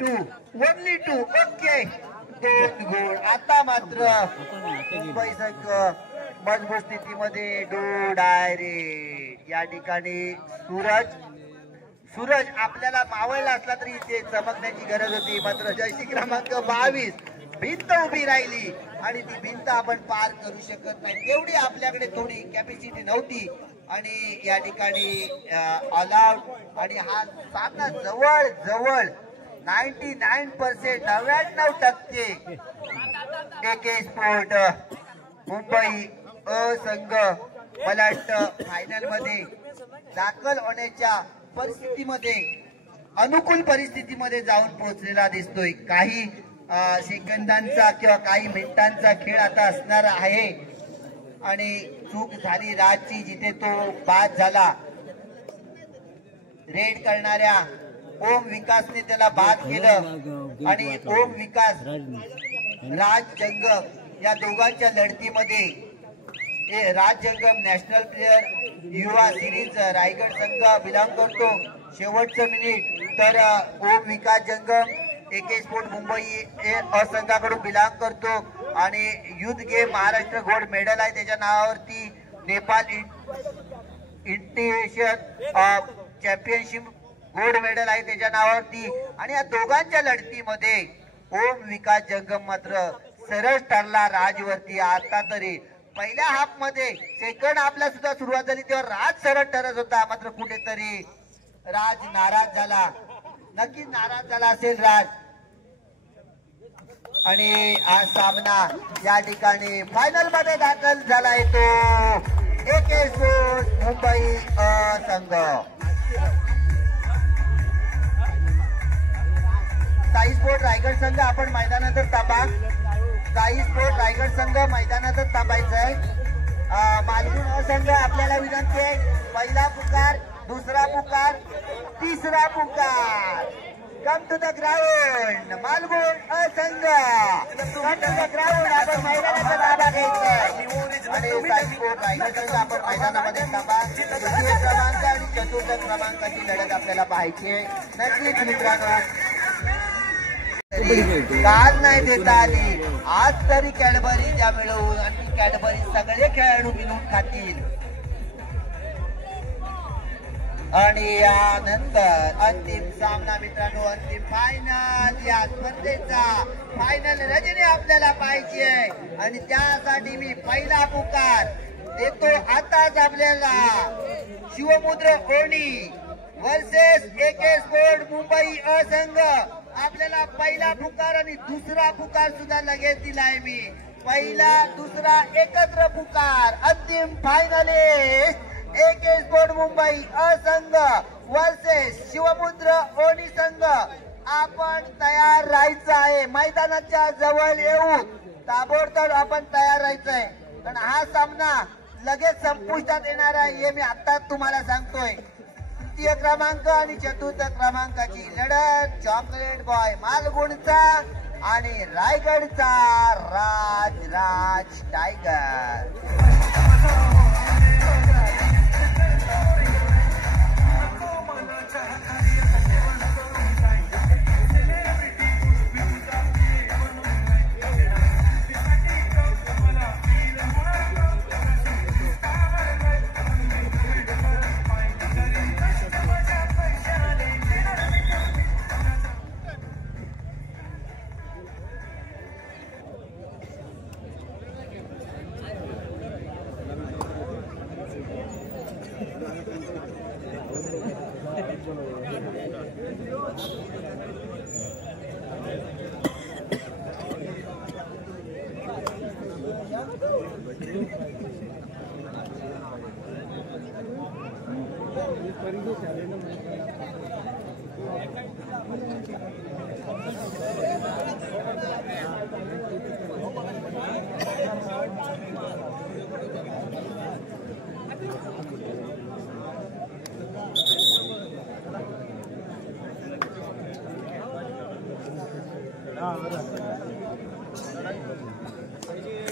2 ओनली 2 ओके 2 गुण. आता मात्र मुंबई संघ मजबूत स्थितीमध्ये. डू डायरेक्ट या ठिकाणी सूरज आपल्याला मावळला असला तरी इथे चमकण्याची गरज होती. मात्र जर्सी क्रमांक 22 भिंत उभी राहिली आणि ती भिंत आपण पार करू शकत नाही तेवढी आपल्याकडे थोडी कॅपॅसिटी नव्हती आणि या ठिकाणी ऑल आउट आणि हा सामना जवळ जवळ 99% 99% AK स्पोर्ट मुंबई असंघ मला वाटतं फायनल मध्ये दाखल होण्याच्या परिस्थितीमध्ये अनुकूल परिस्थितीमध्ये जाऊन पोहोचलेला दिसतोय. काही सेकंदांचा किंवा काही मिनिटांचा खेळ आता असणार आहे आणि चूक झाली राजची जिथे तो बाद झाला. रेड करणाऱ्या ओम विकासने त्याला बाद केलं आणि ओम विकास राज जंगम या दोघांच्या लढतीमध्ये राज जंगम नॅशनल प्लेअर युवा सिरीज रायगड संघ बिलॉंग करतो. शेवटचं मिनिट तर ओम विकास जंगम AK स्पोर्ट मुंबई असंघाकडून बिलॉंग करतो आणि youth game Maharashtra gold medal आहे त्याच्या नावावरती. Nepal international championship gold medal आहे त्याच्या नावावरती आणि या दोघांच्या लढतीमध्ये ओम विकास जंगम मात्र सरळ ठरला राजवरती. आता तरी पहिल्या हाफ मध्ये सेकंड हाफला सुद्धा सुरुवात झाली तेव्हा राज सरळ ठरत होता मात्र कुठेतरी राज नाराज झाला. नक्कीच नाराज झाला असेल राज आणि हा सामना या ठिकाणी फायनल मध्ये दाखल झाला तो AK स्पोर्ट मुंबई असंघ. साई स्पोर्ट रायगड संघ आपण मैदानातच ताबा. साई स्पोर्ट रायगड संघ मैदानातच थांबायचं आहे. मालगुण संघ आपल्याला विनंती आहे, पहिला पुकार, दुसरा पुकार, तिसरा पुकार. Come to the ground. मालगुण असंघ कम टू द ग्राउंड. आपण मैदानाचा ताबा घ्यायचा आणि आपण मैदानामध्ये थांबा. तृतीय क्रमांक आणि चतुर्थ क्रमांकाची लढत आपल्याला पाहायची आहे. नक्कीच मित्रांनो, काल नाही देता आली, आज तरी कॅडबरी द्या मिळवून आणि कॅडबरी सगळे खेळाडू मिळून खातील. आणि यानंतर अंतिम सामना मित्रांनो, अंतिम फायनल. या स्पर्धेचा फायनल रजनी आपल्याला पाहिजे आणि त्यासाठी मी पहिला पुकार देतो आताच आपल्याला. शिवमुद्र ओणी versus AK sport Mumbai Assandh. आपल्याला पहिला पुकार आणि दुसरा पुकार सुद्धा लगेच दिलाय मी. पहिला दुसरा एकत्र पुकार. अंतिम फायनलिस्ट AK स्पोर्ट मुंबई असंघ वर्सेस शिवमुद्र ओणी संघ. आपण तयार राहायचं आहे. मैदानाच्या जवळ येऊ ताबडतोब आपण तयार राहायचं आहे, कारण हा सामना लगेच संपुष्टात येणार आहे हे मी आता तुम्हाला सांगतोय. तृतीय क्रमांक आणि चतुर्थ क्रमांकाची लढत. चॉकलेट बॉय मालगुणचा आणि रायगडचा राज टायगर.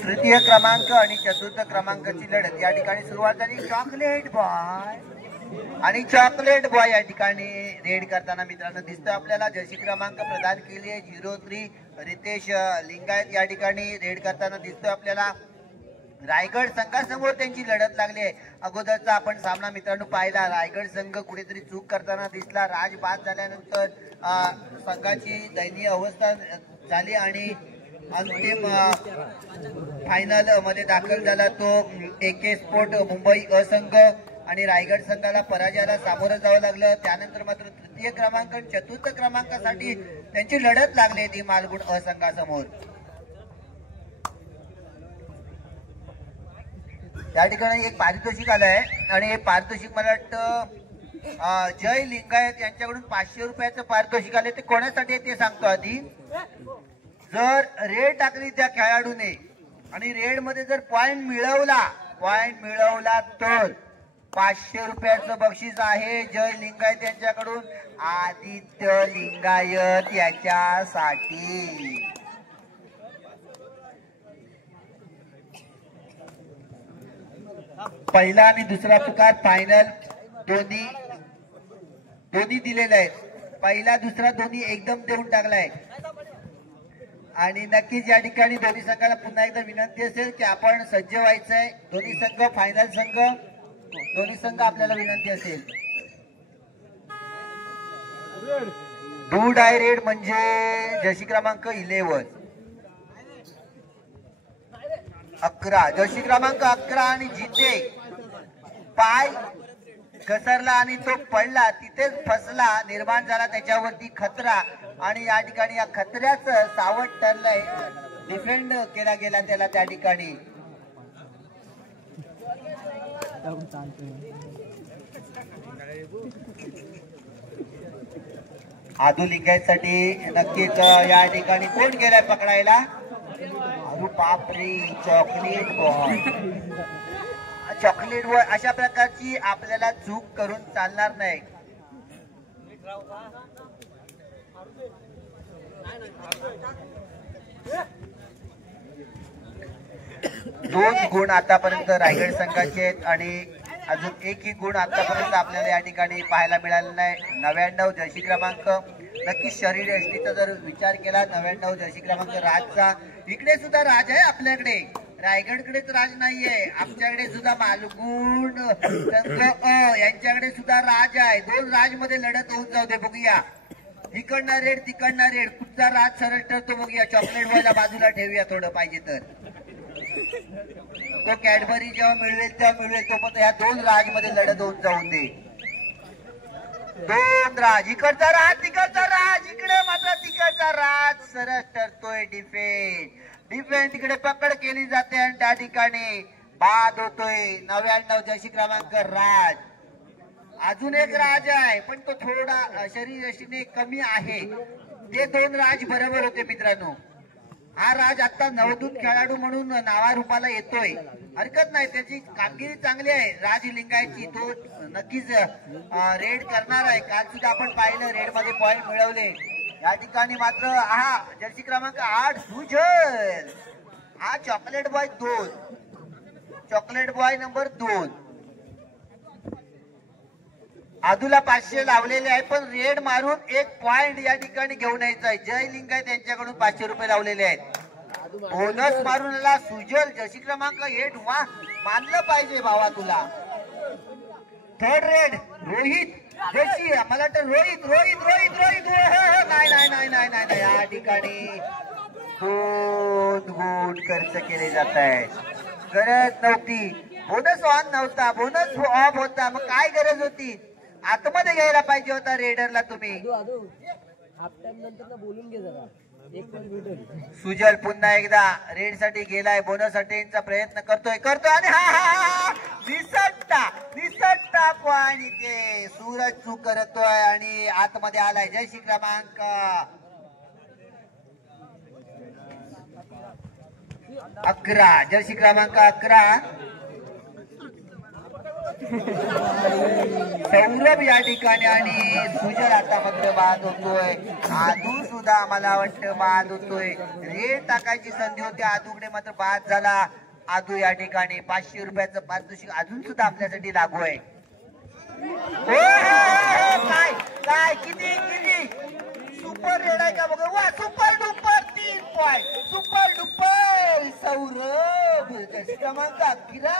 तृतीय क्रमांक आणि चतुर्थ क्रमांकाची लढत या ठिकाणी सुरुवात झाली. चॉकलेट बॉय आणि चॉकलेट बॉय या ठिकाणी रेड करताना मित्रांनो दिसतोय आपल्याला. जर्सी क्रमांक प्रदान केली आहे 03 रितेश लिंगायत या ठिकाणी रेड करताना दिसतोय आपल्याला. रायगड संघासमोर त्यांची लढत लागली आहे. अगोदरचा आपण सामना मित्रांनो पाहिला, रायगड संघ कुठेतरी चूक करताना दिसला. राज बाद झाल्यानंतर संघाची दयनीय अवस्था झाली आणि अंतिम फायनल मध्ये दाखल झाला तो AK स्पोर्ट मुंबई असंघ आणि रायगड संघाला पराजयाला सामोरं जावं लागलं. त्यानंतर मात्र तृतीय क्रमांक आणि चतुर्थ क्रमांकासाठी त्यांची लढत लागली ती मालगुण असंघासमोर. या ठिकाणी एक पारितोषिक आलंय आणि हे पारितोषिक मला वाटतं जय लिंगायत यांच्याकडून 500 रुपयाचं पारितोषिक आले. ते कोणासाठी ते सांगतो आधी. जर रेड टाकली त्या खेळाडूने आणि रेड मध्ये जर पॉइंट मिळवला तर 500 रुपयाचं बक्षीस आहे जय लिंगायत यांच्याकडून. आदित्य लिंगायत याच्यासाठी. पहिला आणि दुसरा पुकार फायनल दोन्ही दिलेले आहेत. पहिला दुसरा दोन्ही एकदम देऊन टाकलाय आणि नक्कीच या ठिकाणी दोन्ही संघाला पुन्हा एकदा विनंती असेल की आपण सज्ज व्हायचंय. दोन्ही संघ फायनल संघ, दोन्ही संघ आपल्याला विनंती असेल. डू डाय रेड म्हणजे जर्सी क्रमांक 11 11 जर्सी क्रमांक 11 आणि जिते पाय घसरला आणि तो पडला, तिथेच फसला, निर्माण झाला त्याच्यावरती खतरा आणि या ठिकाणी या खतऱ्याचं सावट ठरलंय. डिफेंड केला गेला त्याला त्या ठिकाणी. आदू लिंगायतसाठी नक्कीच या ठिकाणी कोण गेलाय पकडायला. अरे बापरे, चॉकलेट बॉय चॉकलेट बॉय अशा प्रकारची आपल्याला चूक करून चालणार नाही. दोन गुण आतापर्यंत रायगड संघाचे आहेत आणि अजून एकही गुण आतापर्यंत आपल्याला या ठिकाणी पाहायला मिळाला नाही. 99 जर्सी क्रमांक नक्कीच शरीर यष्टीचा जर विचार केला 99 जर्सी क्रमांक राजचा. इकडे सुद्धा राज आहे आपल्याकडे, रायगडकडेच राज नाहीये, आमच्याकडे सुद्धा मालगुण संघ यांच्याकडे सुद्धा राज आहे. दोन राज मध्ये लढत होऊन जाऊ दे, बघूया इकडनं रेड तिकडनं रेड, कुठचा राज सरळ ठरतो बघूया. चॉकलेट बॉयला बाजूला ठेवूया थोडं पाहिजे तर, तो कॅडबरी जेव्हा मिळवेल तेव्हा मिळवेल, तो पण ह्या दोन राज मध्ये लढत होऊन जाऊन दे. दोन राज, इकडचा राज तिकडचा राज, इकडे मात्र तिकडचा राज सरळ ठरतोय. डिफेंस तिकडे पकड केली जाते आणि त्या ठिकाणी बाद होतोय. 99 जर्सी क्रमांक राज. अजून एक राज आहे पण तो थोडा शरीर यष्टीने कमी आहे. ते दोन राज बरोबर होते मित्रांनो. हा राज आता नवदूत खेळाडू म्हणून नावारूपाला येतोय, हरकत नाही, त्याची कामगिरी चांगली आहे. राज लिंगायची तो नक्कीच रेड करणार आहे. काल सुद्धा आपण पाहिलं रेड मध्ये पॉइंट मिळवले. या ठिकाणी मात्र हा जर्सी क्रमांक 8 सुजल, हा chocolate boy 2, chocolate boy number 2. आदूला 500 लावलेले आहे पण रेड मारून एक पॉइंट या ठिकाणी घेऊन यायचा आहे. जय लिंगायत यांच्याकडून 500 रुपये लावलेले आहेत. बोनस मारून आला सुजल जर्सी क्रमांक 8. वा, मानलं पाहिजे भावा तुला. थर्ड रेड रोहित जर्सी, मला वाटतं रोहित रोहित रोहित रोहित नाही नाही नाही नाही नाही, या ठिकाणी 2 गुण खर्च केले जात आहे. गरज नव्हती, बोनस ऑन नव्हता, बोनस ऑफ होता, मग काय गरज होती? आतमध्ये घ्यायला पाहिजे होता रेडरला तुम्ही. सुजल पुन्हा एकदा रेड साठी गेलाय, बोनस साठी प्रयत्न करतोय आणि हा निसटता पण इथे सूरज चूक करतोय आणि आतमध्ये आलाय. जर्सी क्रमांक 11, जर्सी क्रमांक 11 सौरभ या ठिकाणी आणि सुजल आता मात्र बाद होतोय. आदू सुद्धा आम्हाला वाटतं बाद होतोय. रेड टाकायची संधी होती, आदूकडे मात्र बाद झाला. आदू या ठिकाणी 500 रुपयाचं पारितोषिक अजून सुद्धा आपल्यासाठी लागू आहे. काय काय किती किती सुपर रेड आहे का बघा. वा, super duper 3 point, super duper Saurabh Jersey क्रमांक 11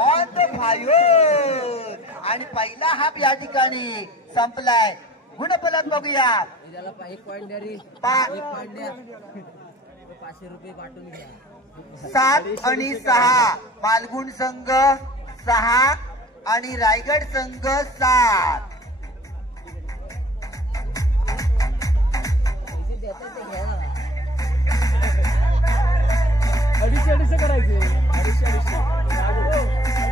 ऑन द फायर. आणि पहिला हाफ या ठिकाणी संपलाय. गुणफलक बघूया. 7 आणि 6 मालगुण संघ 6 आणि रायगड संघ 7. अडीचशे करायचे, अडीचशे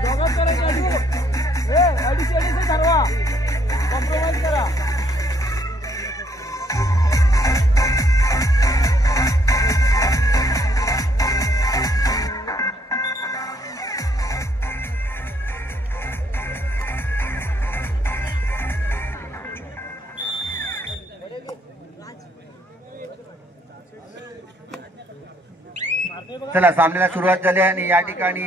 दोघांना करायचे. अडीचशे ठरवा, कॉम्प्रोमाइज करा. चला, सामन्याला सुरुवात झाली आणि या ठिकाणी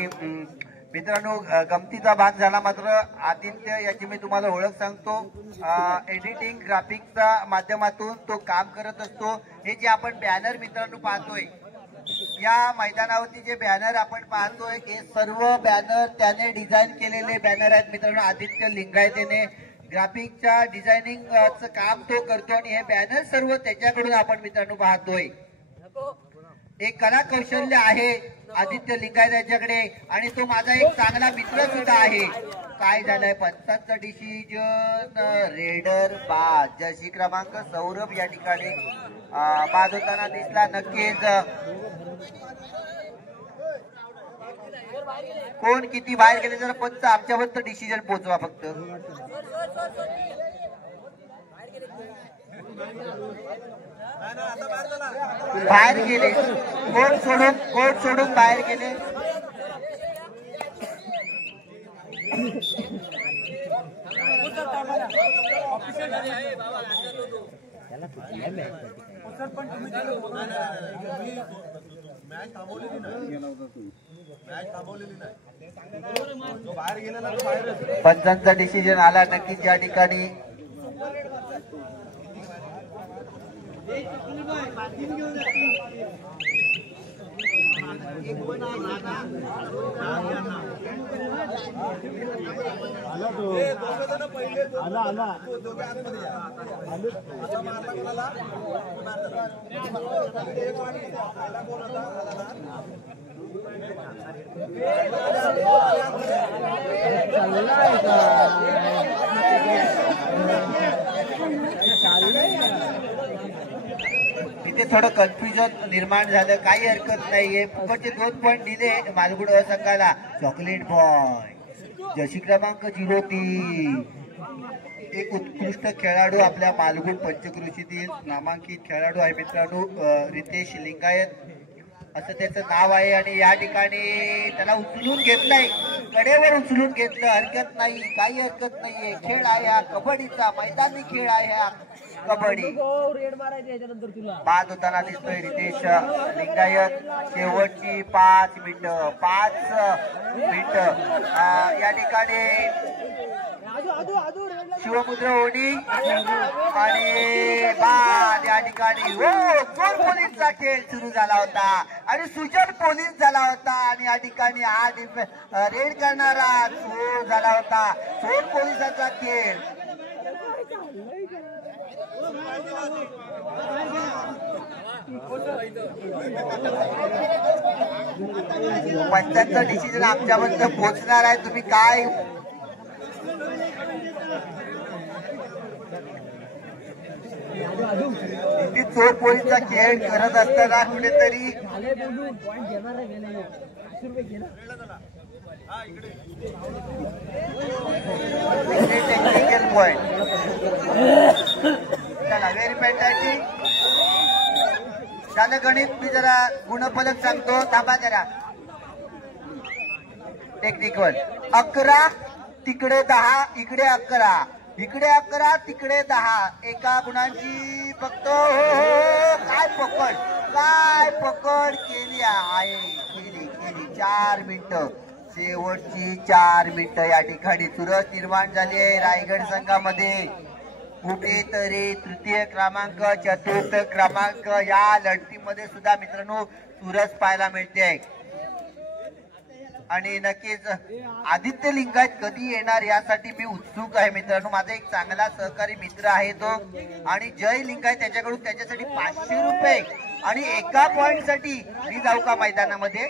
मित्रांनो गमतीचा भाग झाला. मात्र आदित्य याची मी तुम्हाला ओळख सांगतो. एडिटिंग ग्राफिक्सच्या माध्यमातून तो काम करत असतो. हे जे आपण बॅनर मित्रांनो पाहतोय, या मैदानावरती जे बॅनर आपण पाहतोय हे सर्व बॅनर त्याने डिझाईन केलेले बॅनर आहेत मित्रांनो. आदित्य लिंगायत याने ग्राफिकच्या डिझायनिंगचं काम तो करतो आणि हे बॅनर सर्व त्याच्याकडून आपण मित्रांनो पाहतोय. एक कला कौशल्य आहे आदित्य लिंगायत याच्याकडे आणि तो माझा एक चांगला मित्र सुद्धा आहे. काय झालंय, पंचांचं डिसिजन रेडर बाद. जर्सी क्रमांक सौरभ या ठिकाणी बाद होताना दिसला. नक्कीच कोण किती बाहेर गेले जर पंच आमच्यापर्यंत डिसिजन पोहोचवा फक्त. बाहेर गेले, कोर्ट सोडून बाहेर गेले. पंचांचा डिसिजन आला नक्कीच या ठिकाणी. तिथे थोडं कन्फ्युजन निर्माण झालं, काही हरकत नाहीये. फुकटचे 2 पॉईंट दिले मालगुड संघाला. चॉकलेट बॉय जशी क्रमांक 03, एक उत्कृष्ट खेळाडू आपल्या मालगुड पंचक्रोशीतील नामांकित खेळाडू आहे मित्रांनो. रितेश लिंगायत असं त्याचं नाव आहे आणि या ठिकाणी त्याला उचलून घेतलंय, कडेवर उचलून घेतलं. हरकत नाही, काही हरकत नाहीये. खेळ आहे हा कबड्डीचा, मैदानी खेळ आहे हा कबड्डी. बाद होताना दिसतोय रितेश लिंगायत. शेवटची 5 मिनिटं या ठिकाणी शिवमुद्र होणी आणि बाद या ठिकाणी. चोर पोलीसचा खेळ सुरू झाला होता आणि सुजन पोलीस झाला होता आणि या ठिकाणी हा रेड करणारा चोर झाला होता. चोर पोलिसाचा खेळ. पंचांचा डिसिजन आमच्यापर्यंत पोहोचणार आहे. तुम्ही काय चोर पोलीसचा खेळ करत असताना कुठेतरी टेक्निकल पॉइंट. चला व्हेरी फॅन्टॅस्टिक झालं. गणित मी जरा गुणफलक सांगतो, थांबा जरा. टेक्निकल 11 तिकडे 10 इकडे 11, इकडे 11 तिकडे 10. एका गुणांची फक्त काय पकड केली आहे. केली 4 मिनिटं. शेवटची 4 मिनिटं या ठिकाणी चुरस निर्माण झाली आहे रायगड संघामध्ये. कुठेतरी तृतीय क्रमांक चतुर्थ क्रमांक या लढतीमध्ये सुद्धा मित्रांनो चुरस पाहायला मिळते. आणि नक्कीच आदित्य लिंगायत कधी येणार यासाठी मी उत्सुक आहे मित्रांनो. माझा एक चांगला सहकारी मित्र आहे तो, आणि जय लिंगायत त्याच्याकडून त्याच्यासाठी 500 रुपये. आणि एका पॉइंट साठी मी जाऊ का मैदानामध्ये?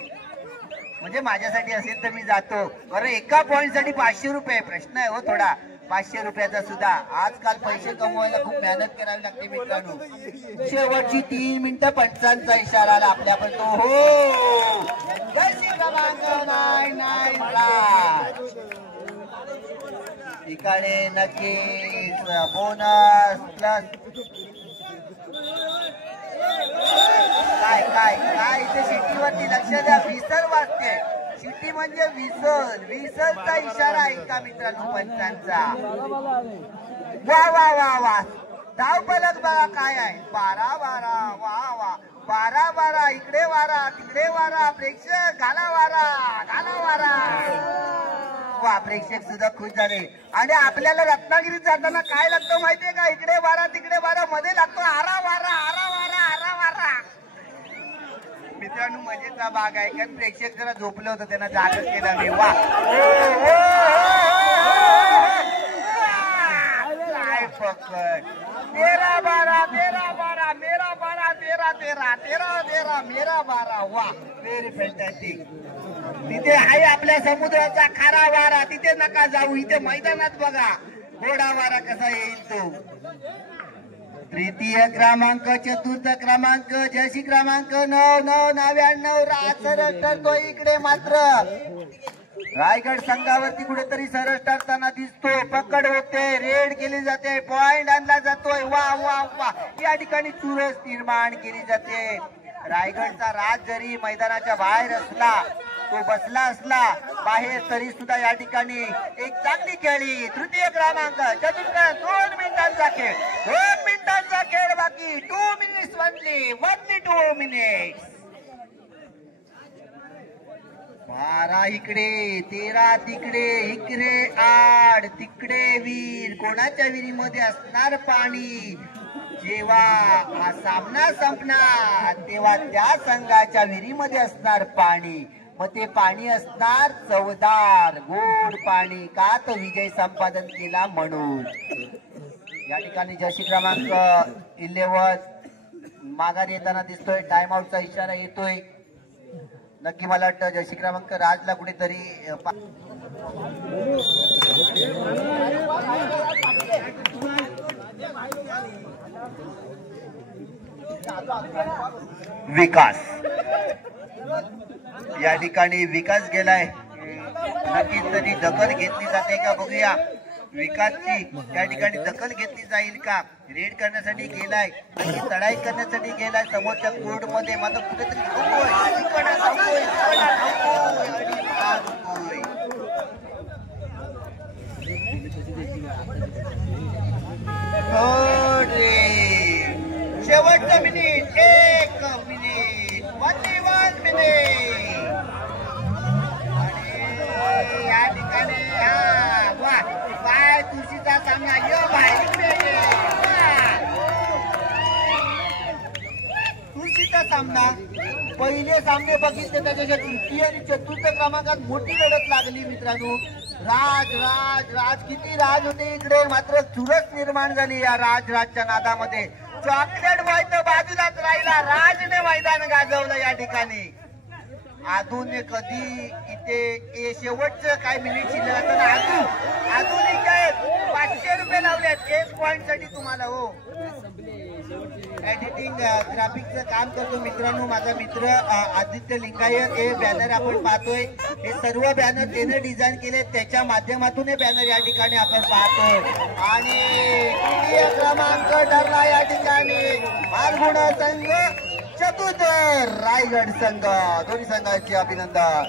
म्हणजे माझ्यासाठी असेल तर मी जातो, कारण एका पॉइंट साठी 500 रुपये प्रश्न आहे हो थोडा. 500 रुपयाचा सुद्धा आजकाल पैसे कमवायला खूप मेहनत करावी लागते मित्रांनो. शेवटची 3 मिनिटं पंचांचा इशारा आला आपल्यापर्यंत. हो ठिकाणी नक्कीच बोनस प्लस काय इथे शिट्टीवरती लक्ष द्या. विसर वाजते. शिट्टी म्हणजे विसरचा इशारा आहे का मित्रांनो पंचांचा. वा धाव फलक बघा काय आहे. 12-12 वा 12-12 इकडे वारा तिकडे वारा. प्रेक्षक घाला वारा. वा प्रेक्षक सुद्धा खुश झाले. आणि आपल्याला रत्नागिरीत जाताना काय लागतं माहितीये का? इकडे वारा तिकडे वारा, मध्ये लागतो आरा वारा. मित्रांनो मजेचा भाग आहे, कारण प्रेक्षक जरा झोपलं होतं, त्यांना जागच केला मी. वा काय पकड. 13-12 मेरा 12 13 मेरा 12. वा व्हेरी फॅन्टॅस्टिक. तिथे आहे आपल्या समुद्राचा खारा वारा. तिथे नका जाऊ, इथे मैदानात बघा घोडा वारा कसा येईल तो. तृतीय क्रमांक चतुर्थ क्रमांक जशी क्रमांक 99 राज सरस ठरतोय. इकडे मात्र रायगड संघावरती कुठेतरी सरस ठरताना दिसतोय. पकड होते, रेड केली जाते, पॉइंट आणला जातोय. वा या ठिकाणी चुरस निर्माण केली जाते. रायगडचा राज जरी मैदानाच्या बाहेर असला तो बसला असला बाहेर तरी सुद्धा या ठिकाणी एक चांगली खेळी. तृतीय क्रमांक चतुर्थ 2 मिनिटांचा खेळ, 2 मिनिटांचा खेळ बाकी. 2 मिनिट्स ओनली 2 मिनिट्स. 12 इकडे 13 तिकडे, इकडे 8 तिकडे वीर. कोणाच्या विहिरीमध्ये असणार पाणी? जेव्हा हा सामना संपणार तेव्हा त्या संघाच्या विहिरीमध्ये असणार पाणी. मग ते पाणी असणार चवदार गोड पाणी. का? तो विजय संपादन केला म्हणून. या ठिकाणी जर्सी क्रमांक 11 माघारी येताना दिसतोय. टाइम आउटचा इशारा येतोय. नक्की मला वाटतं जर्सी क्रमांक राजला कुठेतरी विकास, या ठिकाणी विकास गेलाय. नक्कीच तरी दखल घेतली जाते का बघूया. विकासची त्या ठिकाणी दखल घेतली जाईल का? रेड करण्यासाठी गेलाय, चढाई करण्यासाठी गेलाय समोरच्या कोर्ट मध्ये. मात्र कुठेतरी शेवटचं मिनिट, 1 मिनिट, 1 मिनिट. आणि या ठिकाणी काय तुळशीचा सामना. तुळशीचा सामना पहिले सामने बघितले त्याच्या तृतीय आणि चतुर्थ क्रमांकात मोठी लढत लागली मित्रांनो. राज किती राज होते इकडे, मात्र चुरस निर्माण झाली या राजच्या नादामध्ये. चॉकलेट व्हायचं बाजूलाच राहिला, राजने मैदान गाजवलं या ठिकाणी. अजून कधी इथे शेवटचं काय मिनिट शिल्लक अजूनही काय 500 रुपये लावलेत 1 पॉइंट साठी तुम्हाला. हो, एडिटिंग ग्राफिकचं काम करतो मित्रांनो माझा मित्र आदित्य लिंगायत. हे बॅनर आपण पाहतोय, हे सर्व बॅनर त्याने डिझाईन केले, त्याच्या माध्यमातून हे बॅनर या ठिकाणी आपण पाहतोय. आणि तृतीय क्रमांक ठरला या ठिकाणी मालगुणा संघ चतुर्थ रायगड संघ. दोन्ही संघाचे अभिनंदन.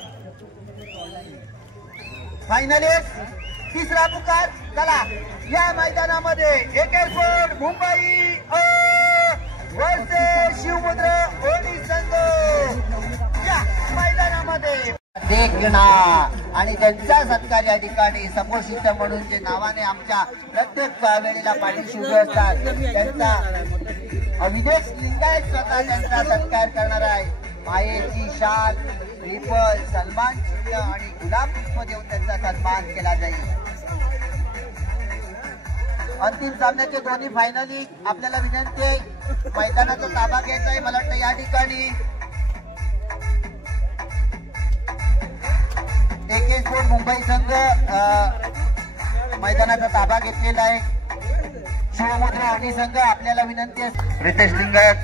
फायनलिस्ट तिसरा पुकार. चला या मैदानामध्ये AK-4 Mumbai versus Shivmudra OD संघ या मैदानामध्ये देखणार. आणि त्यांचा सत्कार या ठिकाणी सपोर्ट सिस्टम म्हणून जे नावाने आमच्या प्रत्येक वेळेला पाठीशी उभे असतात त्यांचा अविदेश लिंगायत स्वतः त्यांचा सत्कार करणार आहे. मायेची शाल, रिपल, सन्मान चिन्ह आणि गुलाब पुष्प देऊन त्यांचा सन्मान केला जाईल. अंतिम सामन्याचे दोन्ही फायनली आपल्याला विनंती आहे मैदानाचा ताबा घ्यायचा आहे. मला वाटतं या ठिकाणी AK-4 मुंबई संघ मैदानाचा ताबा घेतलेला आहे. शिवमुद्रा ओडी संघ आपल्याला विनंती आहे. रितेश लिंगायत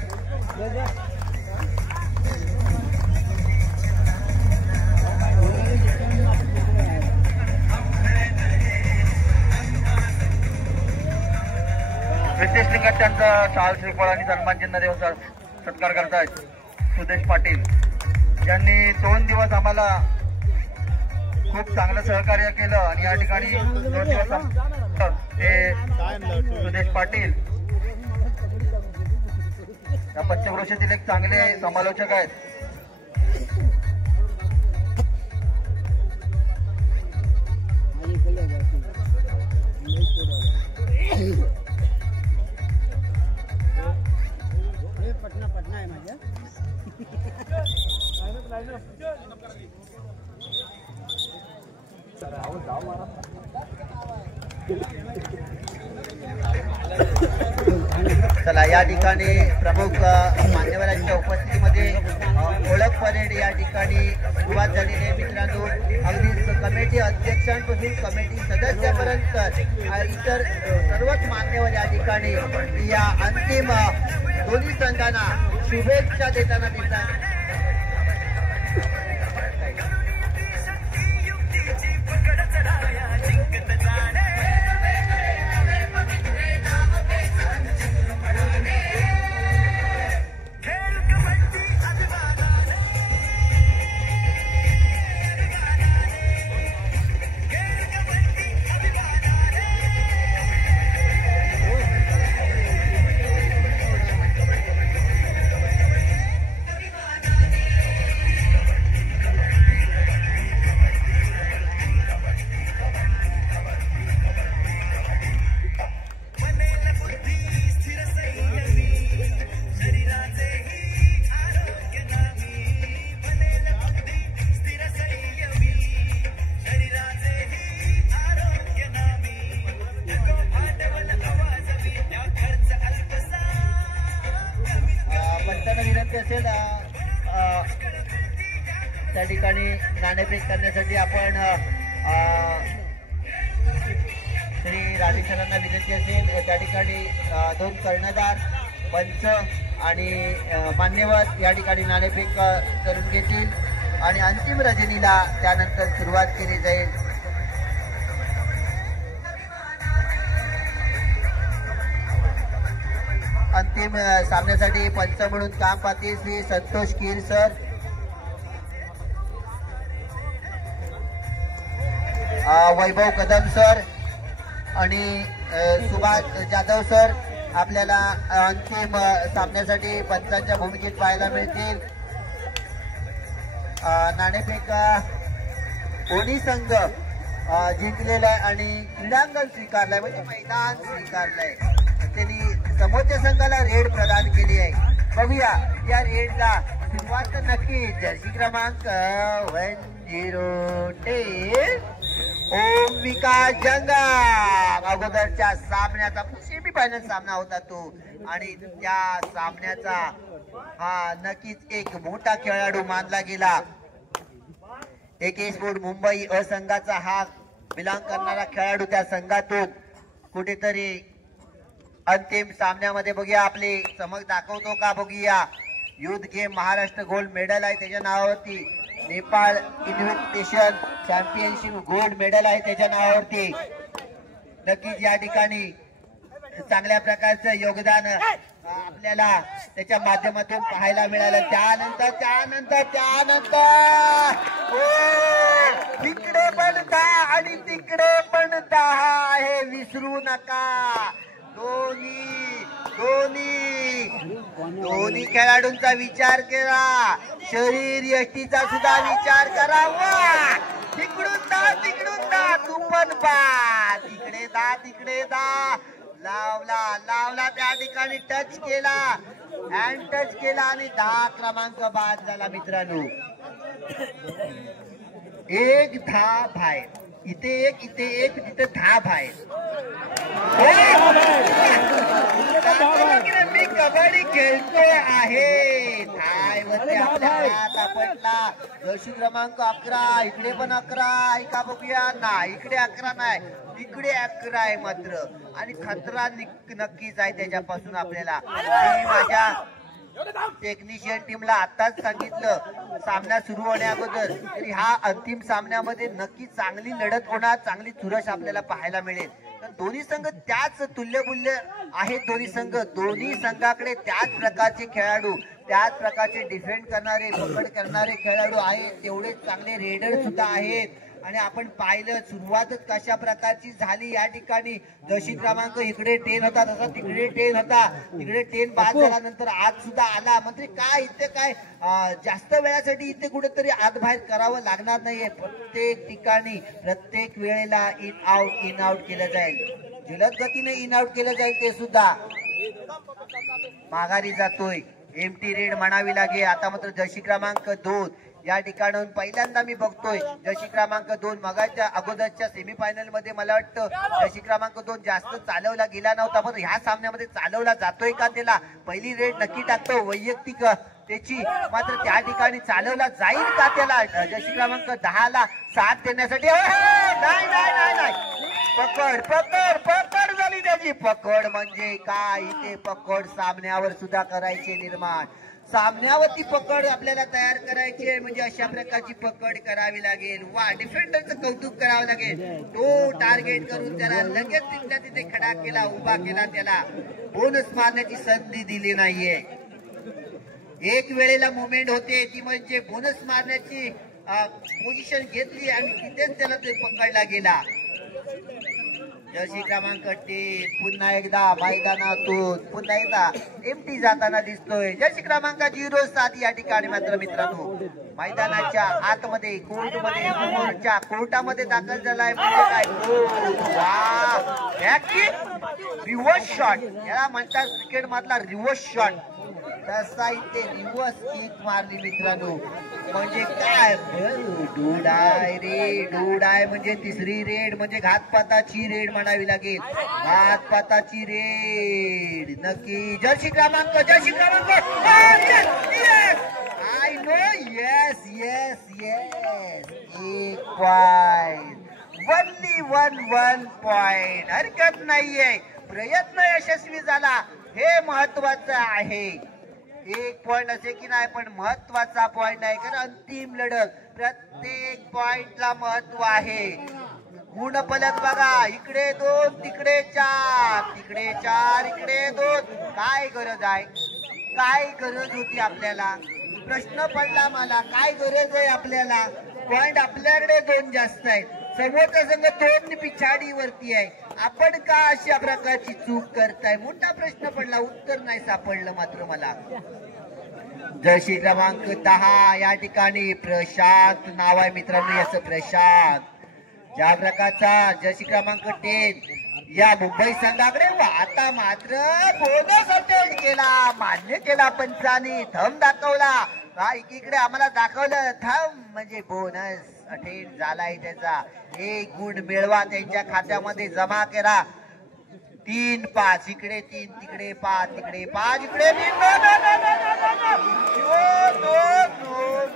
त्यांचा शाल श्रीफळ आणि सन्मान चिन्ह देऊन सत्कार करतायत. सुदेश पाटील यांनी 2 दिवस आम्हाला खूप चांगलं सहकार्य केलं आणि या ठिकाणी 2 दिवस हे सुदेश पाटील या पंचक्रोशीतील एक चांगले समालोचक आहेत. पटना आहे माझ्या. चला या ठिकाणी प्रमुख मान्यवरांच्या उपस्थितीमध्ये ओळख परेड या ठिकाणी सुरुवात झालेली आहे मित्रांनो. अगदी कमिटी अध्यक्षांपासून कमिटी सदस्यापर्यंत इतर सर्वच मान्यवर या ठिकाणी या अंतिम दोन्ही संघांना शुभेच्छा देताना दिसतात. त्या ठिकाणी नाणेफेक करण्यासाठी आपण श्री राधेश्वरांना विनंती असेल त्या ठिकाणी 2 कर्णधार पंच आणि मान्यवर या ठिकाणी नाणेफेक करून घेतील आणि अंतिम रजनीला त्यानंतर सुरुवात केली जाईल. अंतिम सामन्यासाठी पंच म्हणून काम पाहतील श्री संतोष कीर सर, वैभव कदम सर आणि सुभाष जाधव सर आपल्याला अंतिम सामन्यासाठी पंचांच्या भूमिकेत पाहायला मिळतील. नाणेफेक दोन्ही संघ जिंकलेला आहे आणि क्रीडांगण स्वीकारलंय म्हणजे मैदान स्वीकारलंय. त्यांनी समोरच्या संघाला रेड प्रदान केली आहे. बघूया या रेडला सुरुवात नक्की जर्सी क्रमांक 1-0 ओमिका जंगम. अगोदरच्या सामन्याचा सेमीफायनल सामना होता तो आणि त्या सामन्याचा हा नक्कीच एक मोठा खेळाडू मानला गेला. AK स्पोर्ट मुंबई अ संघाचा हा बिलॉंग करणारा खेळाडू त्या संघातून कुठेतरी अंतिम सामन्यामध्ये बघूया आपले चमक दाखवतो का बघूया. Youth game Maharashtra gold medal आहे त्याच्या नावावरती. Nepal invitation championship gold medal आहे त्याच्या नावावरती. नक्कीच या ठिकाणी चांगल्या प्रकारचं योगदान आपल्याला त्याच्या माध्यमातून पाहायला मिळालं. त्यानंतर तिकडे पण 10 आणि तिकडे पण 10 हे विसरू नका. दोन्ही खेळाडूंचा विचार करा, शरीर यष्टीचा सुद्धा विचार करावा. तिकडून दा तू पण पा, तिकडे दा लावला त्या ठिकाणी टच केला हँड टच केला आणि 10 क्रमांक बाद झाला. मित्रांनो 1 10 बाहेर, इथे एक तिथे 10 बाहेर. मी कबड्डी खेळतोय आहे. आपला जर्सी क्रमांक 11 इकडे पण 11 ऐका बघूया ना. इकडे 11 नाही तिकडे 11 आहे मात्र आणि खतरा नक्कीच आहे त्याच्यापासून आपल्याला. मी माझ्या टेक्निशियन टीमला आताच सांगितलं सामना सुरू होण्या अगोदर तरी हा अंतिम सामन्यामध्ये नक्की चांगली लढत होणार, चांगली चुरस आपल्याला पाहायला मिळेल. तर दोन्ही संघ त्याच तुल्यबुल्य आहेत. दोन्ही संघाकडे त्याच प्रकारचे खेळाडू, त्याच प्रकारचे डिफेंड करणारे, पकड करणारे खेळाडू आहेत. तेवढेच चांगले रेडर सुद्धा आहेत आणि आपण पाहिलं सुरुवातच कशा प्रकारची झाली. या ठिकाणी जशी क्रमांक इकडे 10 होता तसा तिकडे 10 होता. तिकडे 10 बाद झाल्यानंतर आत सुद्धा आला. म्हणजे काय इथे काय जास्त वेळासाठी इथे कुठेतरी आत बाहेर करावं लागणार नाहीये. प्रत्येक ठिकाणी प्रत्येक वेळेला इन आउट केलं जाईल. जलद गतीने इन आउट केलं जाईल. ते सुद्धा माघारी जातोय. एमटी रेड म्हणावी लागेल. आता मात्र जशी क्रमांक 2 या ठिकाणाहून पहिल्यांदा मी बघतोय जशी क्रमांक 2 मगाच्या अगोदरच्या सेमीफायनल मध्ये मला वाटतं जशी क्रमांक 2 जास्त चालवला गेला नव्हता, पण ह्या सामन्यामध्ये चालवला जातोय का त्याला. पहिली रेड नक्की टाकतो वैयक्तिक त्याची, मात्र त्या ठिकाणी चालवला जाईल का त्याला जशी क्रमांक 10 ला साथ देण्यासाठी. नाही पकड झाली त्याची. पकड म्हणजे काय इथे पकड सामन्यावर सुद्धा करायचे निर्माण. सामन्यावरती पकड आपल्याला तयार करायची आहे म्हणजे अशा प्रकारची पकड करावी लागेल. वा डिफेंडरचं कौतुक करावं लागेल. तो टार्गेट करून त्याला लगेच तिथल्या तिथे खडा केला, उभा केला, त्याला बोनस मारण्याची संधी दिली नाहीये. एक वेळेला मुवमेंट होते ती म्हणजे बोनस मारण्याची पोझिशन घेतली आणि तिथेच त्याला ते पकडला गेला. जर्सी क्रमांक 3 पुन्हा एकदा मैदानातून पुन्हा एकदा एमटी जाताना दिसतोय. जर्सी क्रमांक 07 या ठिकाणी मात्र मित्रांनो मैदानाच्या आतमध्ये कोर्टामध्ये दाखल झालाय. म्हणजे काय रिव्हर्स शॉट याला म्हणतात क्रिकेट मधला रिव्हर्स शॉट. तसा इथे रिव्हर्स किक मारली मित्रांनो. म्हणजे काय डोडाय म्हणजे तिसरी रेड म्हणजे घातपाताची रेड म्हणावी लागेल. घातपाताची रेड नक्की. जर्सी क्रमांक no yes yes yes 1 point only 1 point. हरकत नाहीये, प्रयत्न यशस्वी झाला हे महत्वाचं आहे. 1 पॉइंट असे की नाही पण महत्वाचा पॉइंट आहे, कारण अंतिम लढत प्रत्येक पॉइंटला महत्व आहे. गुण फलक बघा, इकडे 2 तिकडे 4, तिकडे 4 इकडे 2. काय गरज आहे, काय गरज होती आपल्याला? प्रश्न पडला मला, काय गरज आहे आपल्याला? पॉइंट आपल्याकडे 2 जास्त आहेत, समोरचा संघ 2 पिछाडीवरती आहे. आपण का अशा प्रकारची चूक करताय? मोठा प्रश्न पडला, उत्तर नाही सापडलं मात्र मला. जर्सी क्रमांक 10 या ठिकाणी प्रशांत नाव आहे मित्रांनो, याचं प्रशांत. ज्या प्रकारचा जर्सी क्रमांक 10 या मुंबई संघाकडे आता मात्र बोनस अटेंड केला, मान्य केला पंचाने, थंब दाखवला. एकीकडे आम्हाला दाखवलं थंब म्हणजे बोनस अटेंड झालाय त्याचा. 1 गुण मिळवा त्यांच्या खात्यामध्ये जमा करा. 3-5 इकडे 3 तिकडे 5 तिकडे 5 इकडे 3. No no no no no no no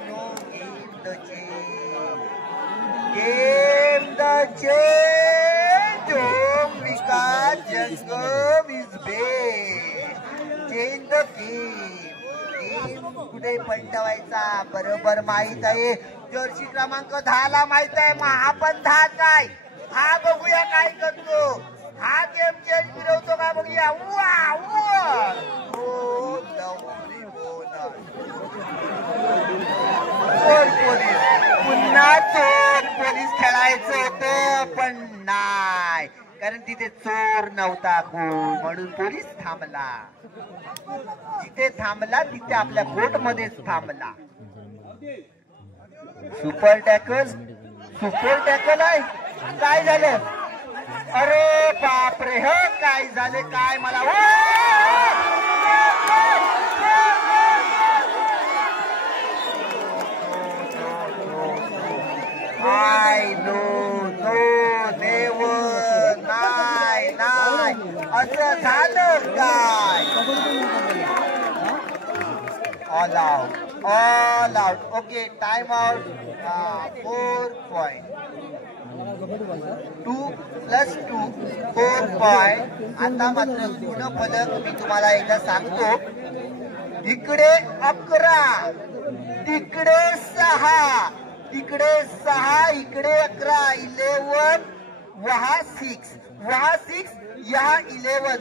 no game the change Om Vikas Jangam is best. Change the game कुठे पलटवायचा बरोबर माहित आहे. जर्सी क्रमांक 10 ला माहित आहे, मग हा पण 10च आहे. हा बघूया काय करतो, हा गेम चेंज फिरवतो का बघूया. चोर पोलीस, पुन्हा चोर पोलीस खेळायचं होतं पण नाही, कारण तिथे चोर नव्हता कोण, म्हणून पोलीस थांबला. जिथे थांबला तिथे आपल्या कोर्ट मध्येच थांबला. सुपर टॅकल आहे. काय झालं? अरे बापरे, हो काय झाले काय मला आय नो नो नेवर नाही नाही असं झालं काय? All out okay, time out. 4 point 2 + 2 4 point. आता मात्र गुणफलक मी तुम्हाला एकदा सांगतो. इकडे 11 तिकडे 6, तिकडे 6 इकडे 11 11 वहा 6 या 11.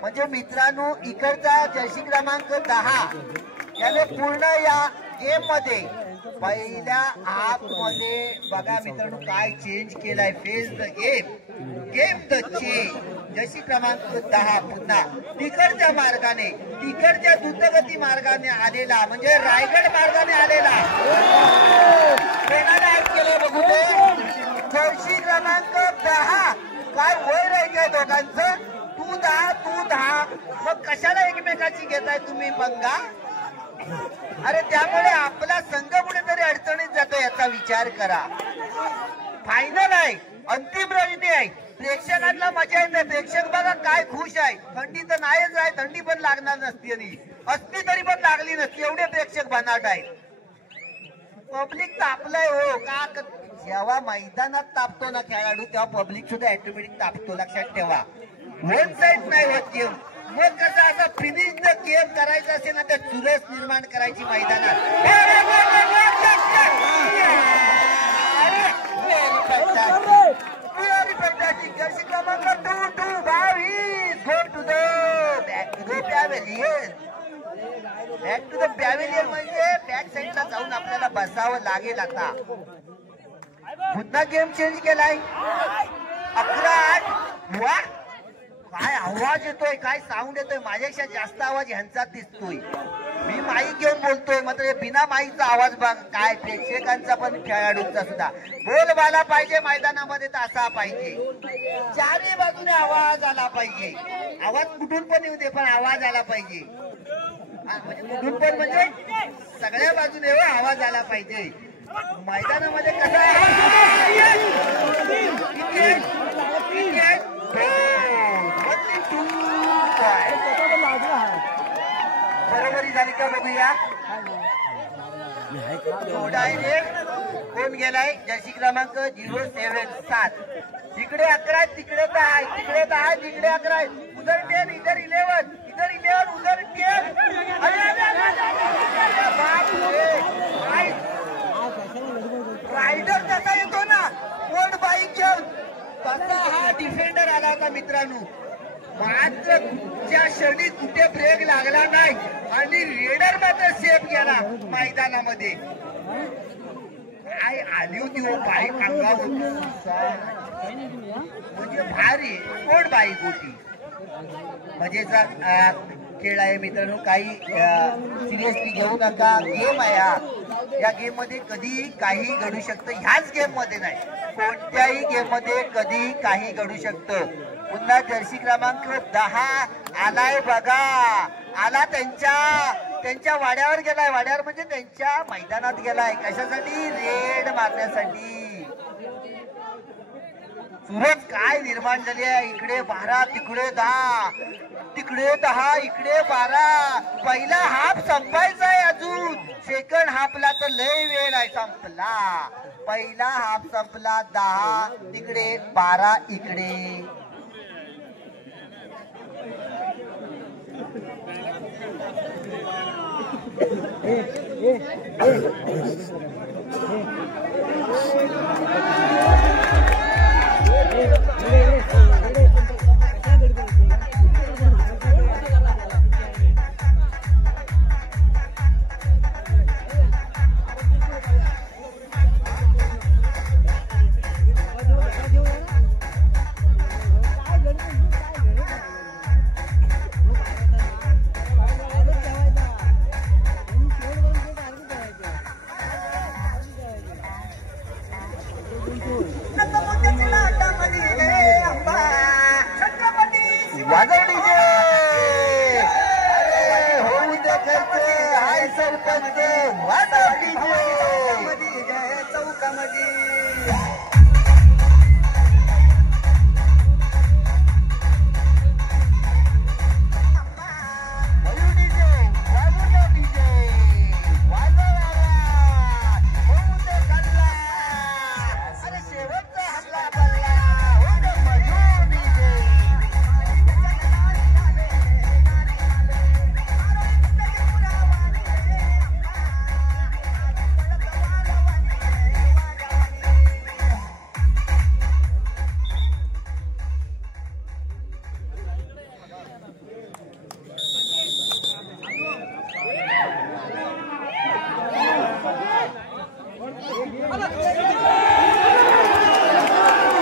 म्हणजे मित्रांनो इकडचा जर्सी क्रमांक 10 याने पूर्ण या गेम मध्ये पहिल्या हाफ मध्ये बघा मित्रांनो काय चेंज केलाय. Face the game the change. Jersey क्रमांक 10 पुन्हा तिकडच्या मार्गाने, तिकडच्या द्रुतगती मार्गाने आलेला, म्हणजे रायगड मार्गाने आलेला. कोणाला आउट केलं बघू ते? जर्सी क्रमांक 10. काय वय राहायचंय दोघांचं? तू 10 मग कशाला एकमेकाची घेताय तुम्ही पंगा? अरे त्यामुळे आपला संघ कुठेतरी अडचणीत जातो याचा विचार करा. फायनल आहे, अंतिम रणनीती आहे, प्रेक्षकांना मजा येते. प्रेक्षक बघा काय खुश आहे. थंडी तर नाहीच आहे, थंडी पण लागणार नसती आणि असती तरी पण लागली नसती, एवढे प्रेक्षक बनाट आहे. पब्लिक तापलंय हो का? जेव्हा मैदानात तापतो ना खेळाडू तेव्हा पब्लिक सुद्धा ऑटोमॅटिक तापतो, लक्षात ठेवा. वन साइड नाही होत गेम. मग कसं असं फिनिश द गेम करायचं असेल ना तर चुरस निर्माण करायची मैदानात. जर्सी क्रमांक 2 22 go to the back to the pavilion म्हणजे बॅक साईडला जाऊन आपल्याला बसावं लागेल. आता पुन्हा गेम चेंज केलाय. 11-8. वा काय आवाज येतोय, काय साऊंड येतोय. माझ्यापेक्षा जास्त आवाज ह्यांचा दिसतोय. मी माईक घेऊन बोलतोय मात्र बिना माईकचा आवाज बघ काय. प्रेक्षकांचा पण खेळाडूंचा सुद्धा बोलबाला पाहिजे मैदानामध्ये तर असा पाहिजे. चारही बाजूने आवाज आला पाहिजे. आवाज कुठून पण येऊ दे पण आवाज आला पाहिजे. म्हणजे कुठून पण म्हणजे सगळ्या बाजूने आवाज आला पाहिजे. मैदानामध्ये कसा बरोबरी झाली का बघूया. डायरेक्ट कोण गेलाय जर्सी क्रमांक 077. इकडे 11 तिकडे 10 तिकडे 10 तिकडे 11 उधर 10 इधर 11 इधर 11 उधर 10. रायडर कसा येतो ना कोण बाईक घेऊन तसा हा डिफेंडर आला होता मित्रांनो. मात्र कुठच्या क्षणी कुठे ब्रेक लागला नाही आणि रेडर मात्र सेफ गेला मैदानामध्ये. काय आली होती हो बाईक अंगावर म्हणजे भारी कोण बाईक होती. मजेचा खेळ आहे मित्रांनो. काही सिरियसली घेऊ नका. गेम आहे हा. या गेम मध्ये कधी काही घडू शकतं. ह्याच गेम मध्ये नाही कोणत्याही गेम मध्ये कधी काही घडू शकतं. पुन्हा जर्सी क्रमांक 10 आलाय बघा. आला त्यांच्या वाड्यावर गेलाय. वाड्यावर म्हणजे त्यांच्या मैदानात गेलाय. कशासाठी रेड मारण्यासाठी. सूरज काय निर्माण झाली आहे. इकडे 12 तिकडे 10 तिकडे 10 इकडे 12. पहिला हाफ संपायचा आहे अजून. सेकंड हाफला तर लय वेळ आहे. संपला पहिला हाफ संपला. 10 तिकडे 12 इकडे.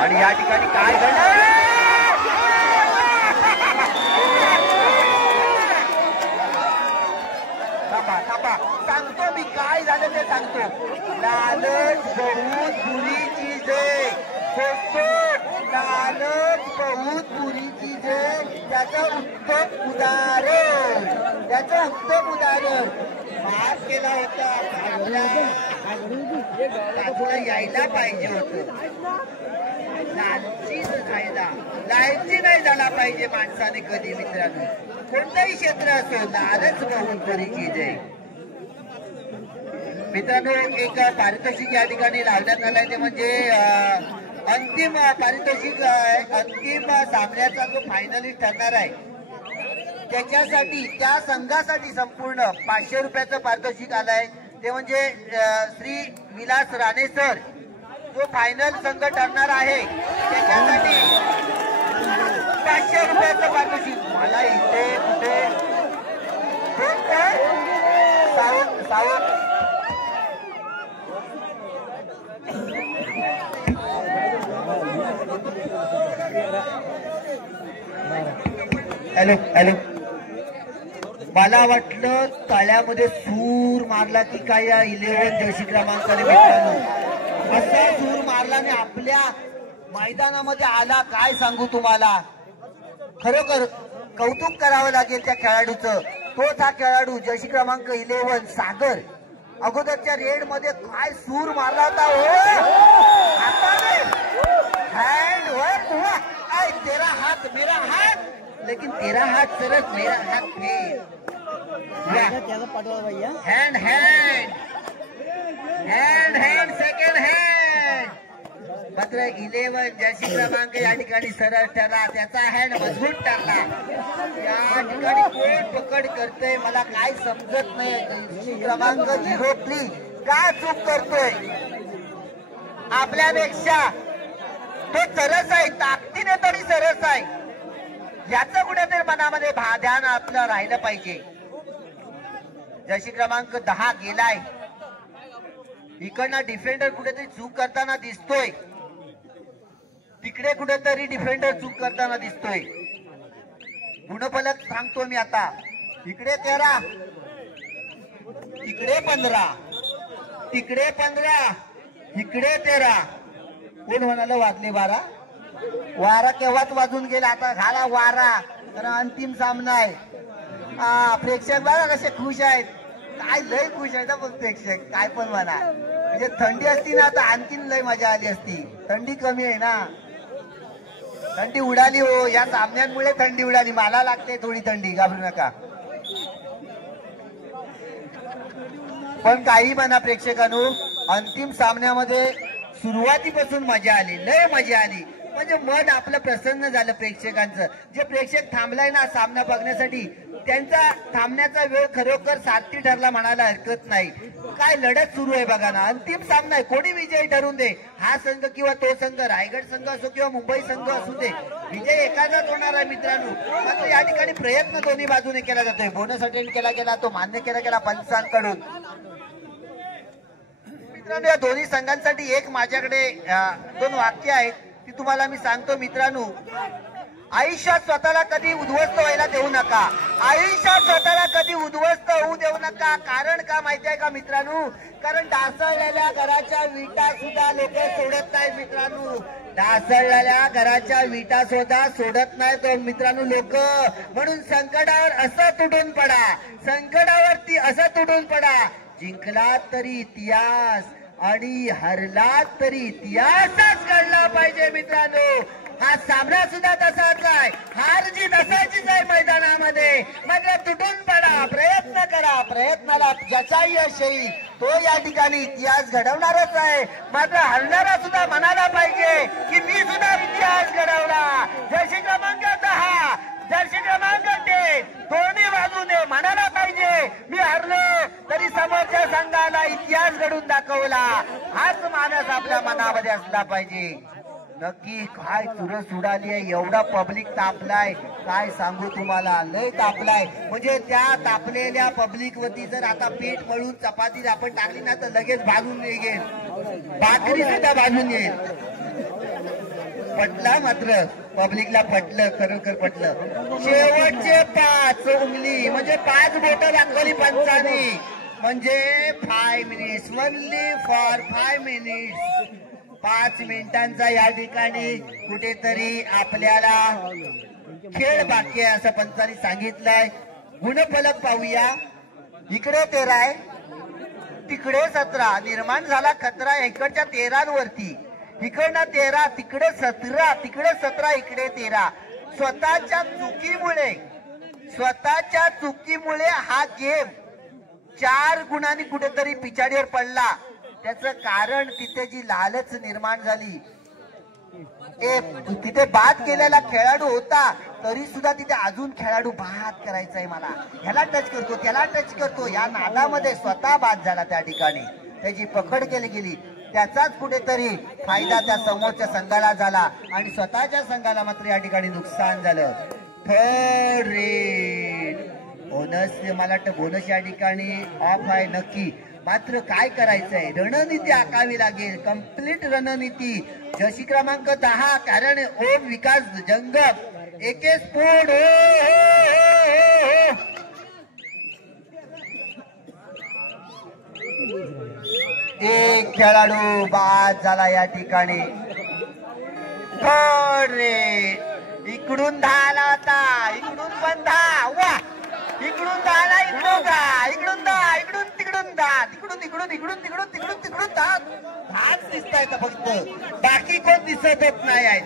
आणि या ठिकाणी काय घडलं. थांबा सांगतो मी काय झालं ते सांगतो. लालच बहुत बुरी चीज है. लालच बहुत बुरी चीज है. त्याचं उत्तम उदाहरण माफ केला होता. बाजूला यायला पाहिजे होतं. लालची नाही झाला पाहिजे माणसाने कधी मित्रांनो. कोणतंही क्षेत्र असो लालच बहुत बुरी चीज आहे. मित्रांनो एक पारितोषिक या ठिकाणी लावण्यात आलाय. ते म्हणजे अंतिम पारितोषिक अंतिम सामन्याचा जो फायनलिस्ट ठरणार आहे त्याच्यासाठी त्या संघासाठी संपूर्ण 500 रुपयाचं पारितोषिक आलंय. ते म्हणजे श्री विलास राणे सर जो फायनल संघ ठरणार आहे त्याच्यासाठी 500 रुपयाचं पारितोषिक. मला इथे कुठे सावंत हॅलो हॅलो. मला वाटलं तळ्यामध्ये सूर मारला की काय या 11 जर्सी क्रमांकाने मित्रांनो. असा सूर मारला आणि आपल्या मैदानामध्ये आला. काय सांगू तुम्हाला. खरोखर कौतुक करावं लागेल त्या खेळाडूचं. तोच हा खेळाडू जर्सी क्रमांक 11 सागर. अगोदरच्या रेड मध्ये काय सूर मारला होता हँड वर. तेरा हात मेरा हात लेकिन तेरा हात सरस मेरा हात फेर. Hand hand hand second hand मात्र 11 जर्सी क्रमांक या ठिकाणी सरळ ठरला, त्याचा हँड मजबूत ठरला. या ठिकाणी कोण पकड करतोय मला काय समजत नाही. जर्सी क्रमांक 03 का चूक करतोय? आपल्यापेक्षा तो सरस आहे, ताकदीने तरी सरस आहे. याचं कुठेतरी मनामध्ये ध्यान आपलं राहिलं पाहिजे. जर्सी क्रमांक 10 गेलाय. इकडनं डिफेंडर कुठेतरी चूक करताना दिसतोय, तिकडे कुठेतरी डिफेंडर चूक करताना दिसतोय. गुणफलक सांगतो मी आता. इकडे 13, इकडे 15, तिकडे 15, इकडे 13. कोण म्हणाल वाजले 12? वारा केव्हाच वाजून गेला, आता झाला वारा. तर अंतिम सामना आहे. प्रेक्षक बघा कसे खुश आहेत, काय लय खुश आहेत पण प्रेक्षक. काय पण म्हणा, म्हणजे थंडी असती ना आता आणखीन लय मजा आली असती. थंडी कमी आहे ना, थंडी उडाली हो. या सामन्यांमुळे थंडी उडाली. मला लागते थोडी थंडी, घाबरू नका. पण काही म्हणा प्रेक्षकांनो, अंतिम सामन्यामध्ये सुरुवातीपासून मजा आली, लय मजा आली. म्हणजे मन आपलं प्रसन्न झालं प्रेक्षकांचं. जे प्रेक्षक थांबलाय ना सामना बघण्यासाठी, त्यांचा थांबण्याचा वेळ खरोखर सार्थी ठरला म्हणायला हरकत नाही. काय लढत सुरू आहे बघा ना. अंतिम सामना आहे, कोणी विजयी ठरून दे. हा संघ किंवा तो संघ, रायगड संघ असो किंवा मुंबई संघ असू दे, विजय एकाचाच होणार आहे मित्रांनो. मात्र या ठिकाणी प्रयत्न दोन्ही बाजूने केला जातोय. बोनस अटेंड केला गेला, तो मान्य केला गेला पंचांकडून. मित्रांनो, या दोन्ही संघांसाठी एक माझ्याकडे 2 वाक्य आहेत, ती तुम्हाला मी सांगतो मित्रांनो. आयुष्यात स्वतःला कधी उद्ध्वस्त व्हायला देऊ नका. आयुष्यात स्वतःला कधी उद्ध्वस्त होऊ देऊ नका. कारण का माहिती आहे का मित्रांनो? कारण ढासळलेल्या घराच्या विटा सुद्धा लोक सोडत नाहीत मित्रांनो. ढासळलेल्या घराच्या विटा सुद्धा सोडत नाहीत मित्रांनो लोक. म्हणून संकटावर असं तुटून पडा, संकटावरती असं तुटून पडा. जिंकला तरी इतिहास आणि हरला तरी इतिहासच घडला पाहिजे मित्रांनो. हा सामना सुद्धा तसाच आहे, हार जीत असायचीच आहे मैदानामध्ये. मात्र तुटून पडा, प्रयत्न करा. प्रयत्नाला ज्याचा यश येईल तो या ठिकाणी इतिहास घडवणारच आहे. मात्र हरणारा सुद्धा म्हणायला पाहिजे की मी सुद्धा इतिहास घडवला. जर्सी क्रमांक 10, जर्सी क्रमांक 10 दोन्ही बाजूने म्हणायला पाहिजे मी हरलो तरी समोरच्या संघाला इतिहास घडून दाखवला. हाच मानस आपल्या मनामध्ये असला पाहिजे. नक्की काय चुरस उडाली आहे, एवढा पब्लिक तापलाय, काय सांगू तुम्हाला, लय तापलाय. म्हणजे त्या तापलेल्या पब्लिक वरती जर आता पीठ मळून चपाती आपण टाकली ना तर लगेच भाजून निघेल, भाकरी सुद्धा भाजून येईल. पटला, मात्र पब्लिकला पटलं, खरोखर पटलं. शेवटचे 5 उंगली म्हणजे 5 बोटं दाखवली पंचांनी. म्हणजे 5 मिनिट्स, ओनली फॉर 5 मिनिट्स. 5 मिनिटांचा या ठिकाणी कुठेतरी आपल्याला खेळ बाकी आहे असं पंचांनी सांगितलंय. गुणफलक पाहूया. इकडे 13 आहे, तिकडे 17. निर्माण झाला खतरा इकडच्या 13वरती. इकडनं 13, तिकडे 17, तिकडे 17, इकडे 13. स्वतःच्या चुकीमुळे हा गेम 4 गुणांनी कुठेतरी पिछाडीवर पडला. त्याचं कारण तिथे जी लालच निर्माण झाली. तिथे बाद केलेला खेळाडू होता तरी सुद्धा तिथे अजून खेळाडू बाद करायचा मला, ह्याला टच करतो त्याला टच करतो, या नादामध्ये स्वतः बाद झाला. त्या ठिकाणी त्याची पकड केली गेली. त्याचाच कुठेतरी फायदा त्या समोरच्या संघाला झाला आणि स्वतःच्या संघाला मात्र या ठिकाणी नुकसान झालं. थर्ड रेड बोनस, मला वाटतं बोनस या ठिकाणी ऑफ आहे नक्की. मात्र काय करायचंय, रणनीती आखावी लागेल, कंप्लीट रणनीती. जर्सी क्रमांक 10 कारण ओम विकास जंगम एके स्फोट. एक खेळाडू बाद झाला या ठिकाणी. थर्ड रेड इकडून 10 आला होता, इकडून पण 10. वा, इकडून 10 ला इकडून 10, इकडून 10, इकडून तिकडून 10, तिकडून इकडून इकडून तिकडून तिकडून तिकडून 10 दिसत आहेत फक्त, बाकी कोण दिसतच नाही आहेत.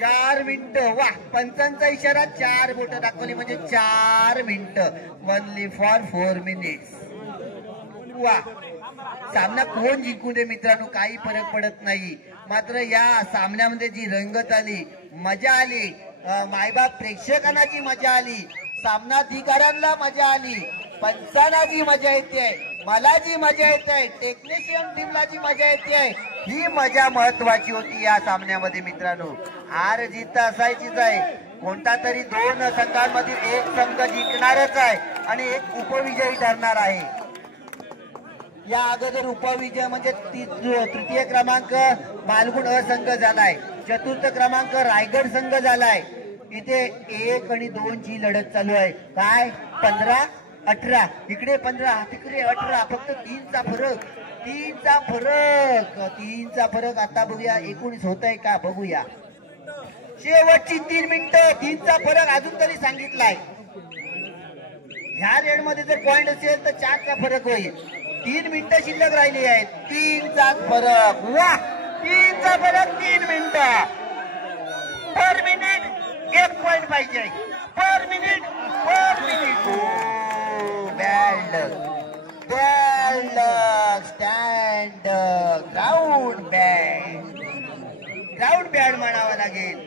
4 मिनिटं. वा, पंचांचा इशारा 4 बोट दाखवली म्हणजे 4 मिनिटं. Only for 4 minutes. वा, सामना कोण जिंकू दे मित्रांनो, काही फरक पडत नाही. मात्र या सामन्यामध्ये जी रंगत आली, मजा आली, मायबाप प्रेक्षकांना जी मजा आली, सामनाधिकाऱ्यांना मजा आली, पंचांना जी मजा येते, मला जी मजा येते, टेक्निशियन टीमला जी मजा येते, ही मजा महत्वाची होती या सामन्यामध्ये मित्रांनो. हार जीत असायचीच आहे. कोणता तरी दोन संघांमधील एक संघ जिंकणारच आहे आणि एक उपविजयी ठरणार आहे. या अगोदर उपविजय म्हणजे तृतीय क्रमांक मालगुण अ संघ झालाय, चतुर्थ क्रमांक रायगड संघ झालाय. इथे 1 आणि 2 ची लढत चालू आहे. काय 15-18, इकडे 15 तिकडे 18, फक्त 3चा फरक, 3चा फरक, 3चा फरक. आता बघूया 19 होत आहे का बघूया. शेवटची 3 मिनिटं, 3चा फरक अजून तरी सांगितलाय. ह्या रेड मध्ये जर पॉइंट असेल तर 4चा फरक होईल. 3 मिनिटं शिल्लक राहिली आहेत, 3चा फरक. वा, 3चा फरक, 3 मिनिटं. पर मिनिट 1 पॉइंट पाहिजे, per minute, per minute. Bad stand ground bad, ground bad म्हणावं लागेल,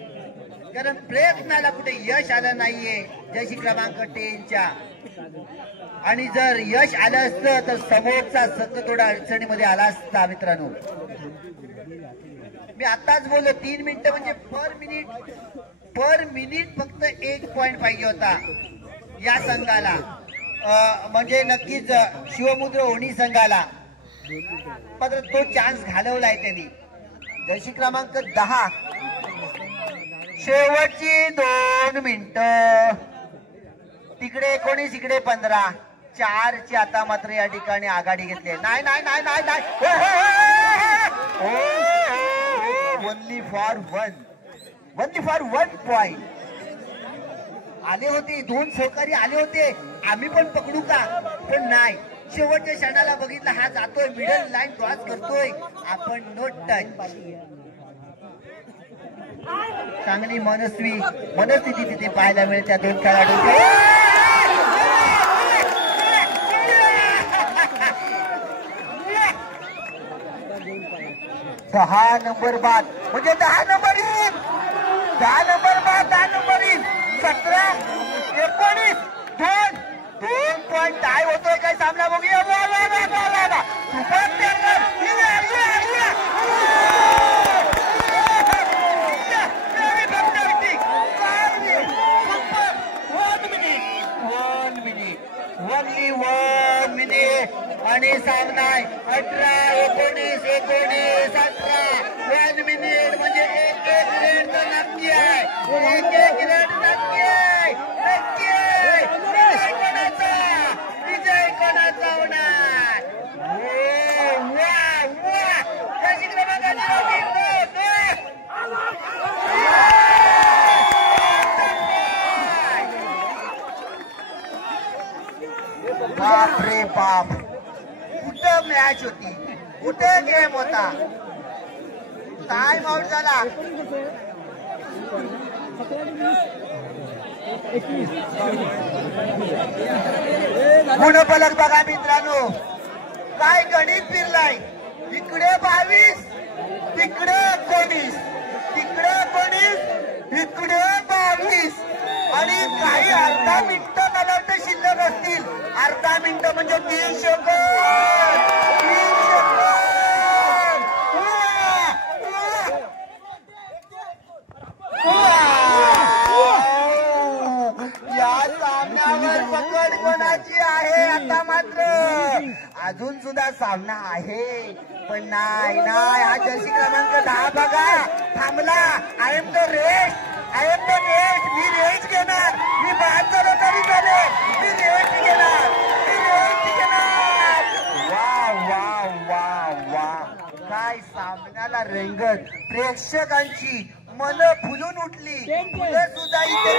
कारण प्रयत्नाला कुठे यश आलं नाहीये जशी क्रमांक 10च्या. आणि जर यश आलं असतं तर समोरचा संघ थोडा अडचणीमध्ये आला असता मित्रांनो. मी आताच बोललो 3 मिनिटं म्हणजे पर मिनिट फक्त 1 पॉइंट पाहिजे होता या संघाला, म्हणजे नक्कीच शिवमुद्र होणी संघाला. मात्र तो चान्स घालवलाय त्यांनी. जशी क्रमांक 10, शेवटची 2 मिनिटं, तिकडे 19 इकडे 15, 4ची आता मात्र या ठिकाणी आघाडी घेतली. नाही नाही नाही नाही नाही, ओनली फॉर 1 पॉइंट. आले होते 2 सहकारी आले होते, आम्ही पण पकडू का, पण नाही. शेवटच्या क्षणाला बघितलं हा जातोय, मिडल लाईन क्रॉस करतोय, आपण नो टच. चांगली मनस्थिती तिथे पाहायला मिळते त्या 2 खेळाडूंची. 10 नंबर बाद म्हणजे 10 नंबर इन, 10 नंबर बाद, 10 नंबर इन. 17, 19, 2 पॉइंट टाय होतोय काय सामना बघूया. ओनली 1 मिनिट आणि सामना 18, 19, 18. 1 मिनिट म्हणजे एक रेड तर नक्की आहे, एक रेड नक्की आहे, नक्की आहे. विजय कोणाचा होणार. कशी बाप रे बाप, कुठं मॅच होती, कुठं गेम होता. टाइम आउट झाला. गुणफलक बघा मित्रांनो, काय गणित फिरलाय. इकडे 22, तिकडे 19, तिकडे 19, इकडे 22 आणि काही अर्धा मिनिट मला वाटतं शिल्लक असतील. अर्धा मिनिट म्हणजे 3 सेकंद. या सामन्यावर पकड कोणाची आहे. आता मात्र अजून सुद्धा सामना आहे, पण नाही नाही. हा जर्सी क्रमांक 10 बघा थांबला. I am the rest, me rest घेणार. मी 72 तरी झाले, मी रेस्ट घेणार. वा वा वा वा, काय सामन्याला रंगत. प्रेक्षकांची मन फुलून उठली. सुद्धा इथे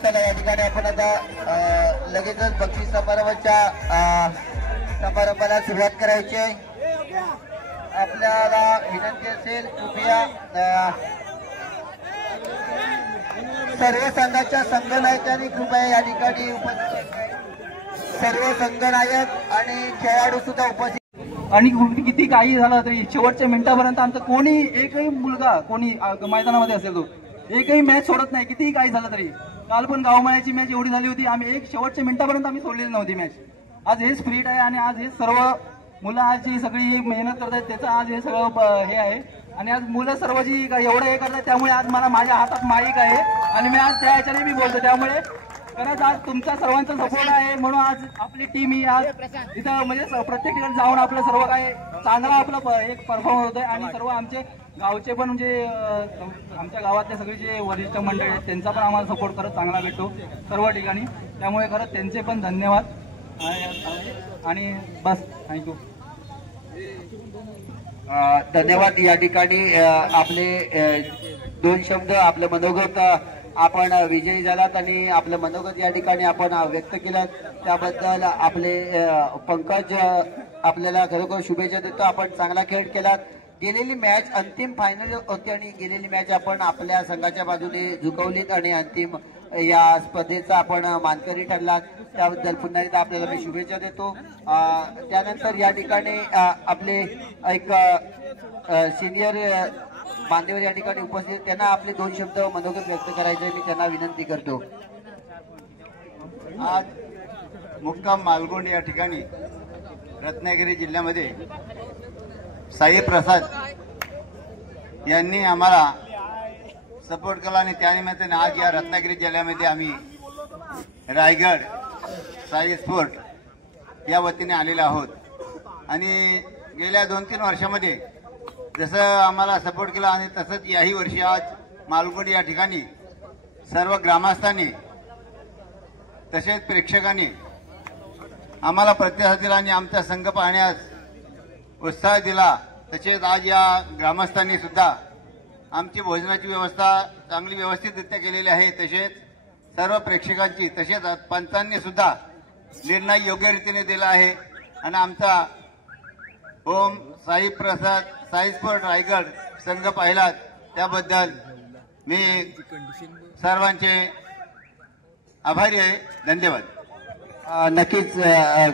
चला या ठिकाणी आपण आता लगेचच बक्षीस समारंभाला सुरुवात करायची आहे. आपल्याला विनंती असेल कृपया सर्व संघाच्या संघनायकांनी कृपया या ठिकाणी उपस्थित, सर्व संघनायक आणि खेळाडू सुद्धा उपस्थित. आणि किती काही झालं तरी शेवटच्या मिनिटापर्यंत आमचा कोणी एकही मुलगा कोणी मैदानामध्ये असेल तो एकही मॅच सोडत नाही. कितीही काही झालं तरी काल पण गावमाळ्याची मॅच एवढी झाली होती, आम्ही एक शेवटच्या मिनिटापर्यंत आम्ही सोडलेली नव्हती मॅच. आज हे स्पिरिट आहे आणि आज हे सर्व मुलं आज जी सगळी मेहनत करतात त्याचं आज हे सगळं हे आहे. आणि आज मुलं सर्व जी एवढं हे करतात त्यामुळे आज मला माझ्या हातात माईक आहे आणि मी आज त्या ह्याच्याने मी बोलतो. त्यामुळे खरंच आज तुमचा सर्वांचा सपोर्ट आहे म्हणून आज आपली टीम ही आज इथं म्हणजे प्रत्येक ठिकाणी जाऊन आपलं सर्व काय चांगला आपलं एक परफॉर्मन्स होतोय. आणि सर्व आमचे गावचे पण म्हणजे आमच्या गावातले सगळे जे वरिष्ठ मंडळी आहेत त्यांचा पण आम्हाला सपोर्ट खरंच चांगला भेटतो सर्व ठिकाणी. त्यामुळे खरंच त्यांचे पण धन्यवाद आणि बस थँक्यू. धन्यवाद. या ठिकाणी आपले दोन शब्द आपलं मनोगत आपण विजयी झालात आणि आपलं मनोगत या ठिकाणी आपण व्यक्त केलं त्याबद्दल आपले पंकज आपल्याला खरोखर शुभेच्छा देतो. आपण चांगला खेळ केलात. गेलेली मॅच अंतिम फायनल होती आणि गेलेली मॅच आपण आपल्या संघाच्या बाजूने झुकवलीत आणि अंतिम या स्पर्धेचा आपण मानकरी ठरलात त्याबद्दल पुन्हा एकदा आपल्याला मी शुभेच्छा देतो. त्यानंतर या ठिकाणी आपले एक सिनियर बांधेवर या ठिकाणी उपस्थित त्यांना आपले दोन शब्द मनोगत व्यक्त करायचे मी त्यांना विनंती करतो. आज मुक्काम मालगुंड या ठिकाणी रत्नागिरी जिल्ह्यामध्ये साई प्रसाद यांनी आम्हाला सपोर्ट केला आणि त्यानिमित्ताने आज या रत्नागिरी जिल्ह्यामध्ये आम्ही रायगड साई स्पोर्ट या वतीने आलेलो आहोत. आणि गेल्या 2-3 वर्षामध्ये जसं आम्हाला सपोर्ट केला आणि तसंच याही वर्षी आज मालगुंड या ठिकाणी सर्व ग्रामस्थांनी तसेच प्रेक्षकांनी आम्हाला प्रतिसाद दिला आणि आमचा संघ पाहण्यास उत्साह दिला. तसेच आज या ग्रामस्थांनी सुद्धा आमची भोजनाची व्यवस्था चांगली व्यवस्थितरित्या केलेली आहे. तसेच सर्व प्रेक्षकांची तसेच पंचांनी सुद्धा निर्णय योग्य रीतीने दिला आहे. आणि आमचा ओम साई प्रसाद साई स्पोर्ट रायगड संघ पाहिलात त्याबद्दल मी सर्वांचे आभारी आहे. धन्यवाद. नक्कीच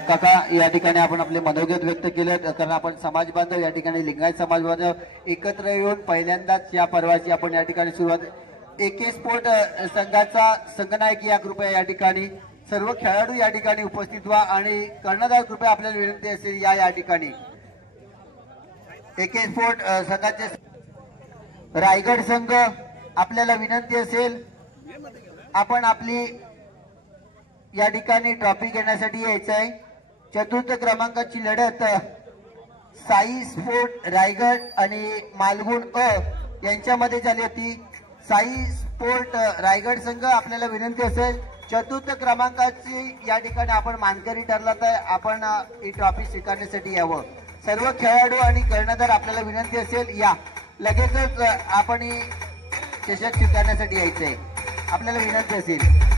काका या ठिकाणी आपण आपले मनोगत व्यक्त केलं कारण आपण समाज बांधव या ठिकाणी लिंगायत समाज बांधव एकत्र येऊन पहिल्यांदाच या पर्वाची आपण या ठिकाणी सुरुवात एके स्पोर्ट संघाचा संघनायक या कृपया या ठिकाणी सर्व खेळाडू या ठिकाणी उपस्थित व्हा आणि कर्णधार कृपया आपल्याला विनंती असेल या ठिकाणी एके स्पोर्ट संघाचे रायगड संघ आपल्याला विनंती असेल आपण आपली या ठिकाणी ट्रॉफी घेण्यासाठी यायचं आहे. चतुर्थ क्रमांकाची लढत साई स्पोर्ट रायगड आणि मालगुंड यांच्यामध्ये झाली होती. साई स्पोर्ट रायगड संघ आपल्याला विनंती असेल चतुर्थ क्रमांकाची या ठिकाणी आपण मानकरी ठरला तर आपण ही ट्रॉफी स्वीकारण्यासाठी यावं. सर्व खेळाडू आणि कर्णधार आपल्याला विनंती असेल या लगेचच आपण ही चषक स्वीकारण्यासाठी यायचं आहे आपल्याला विनंती असेल.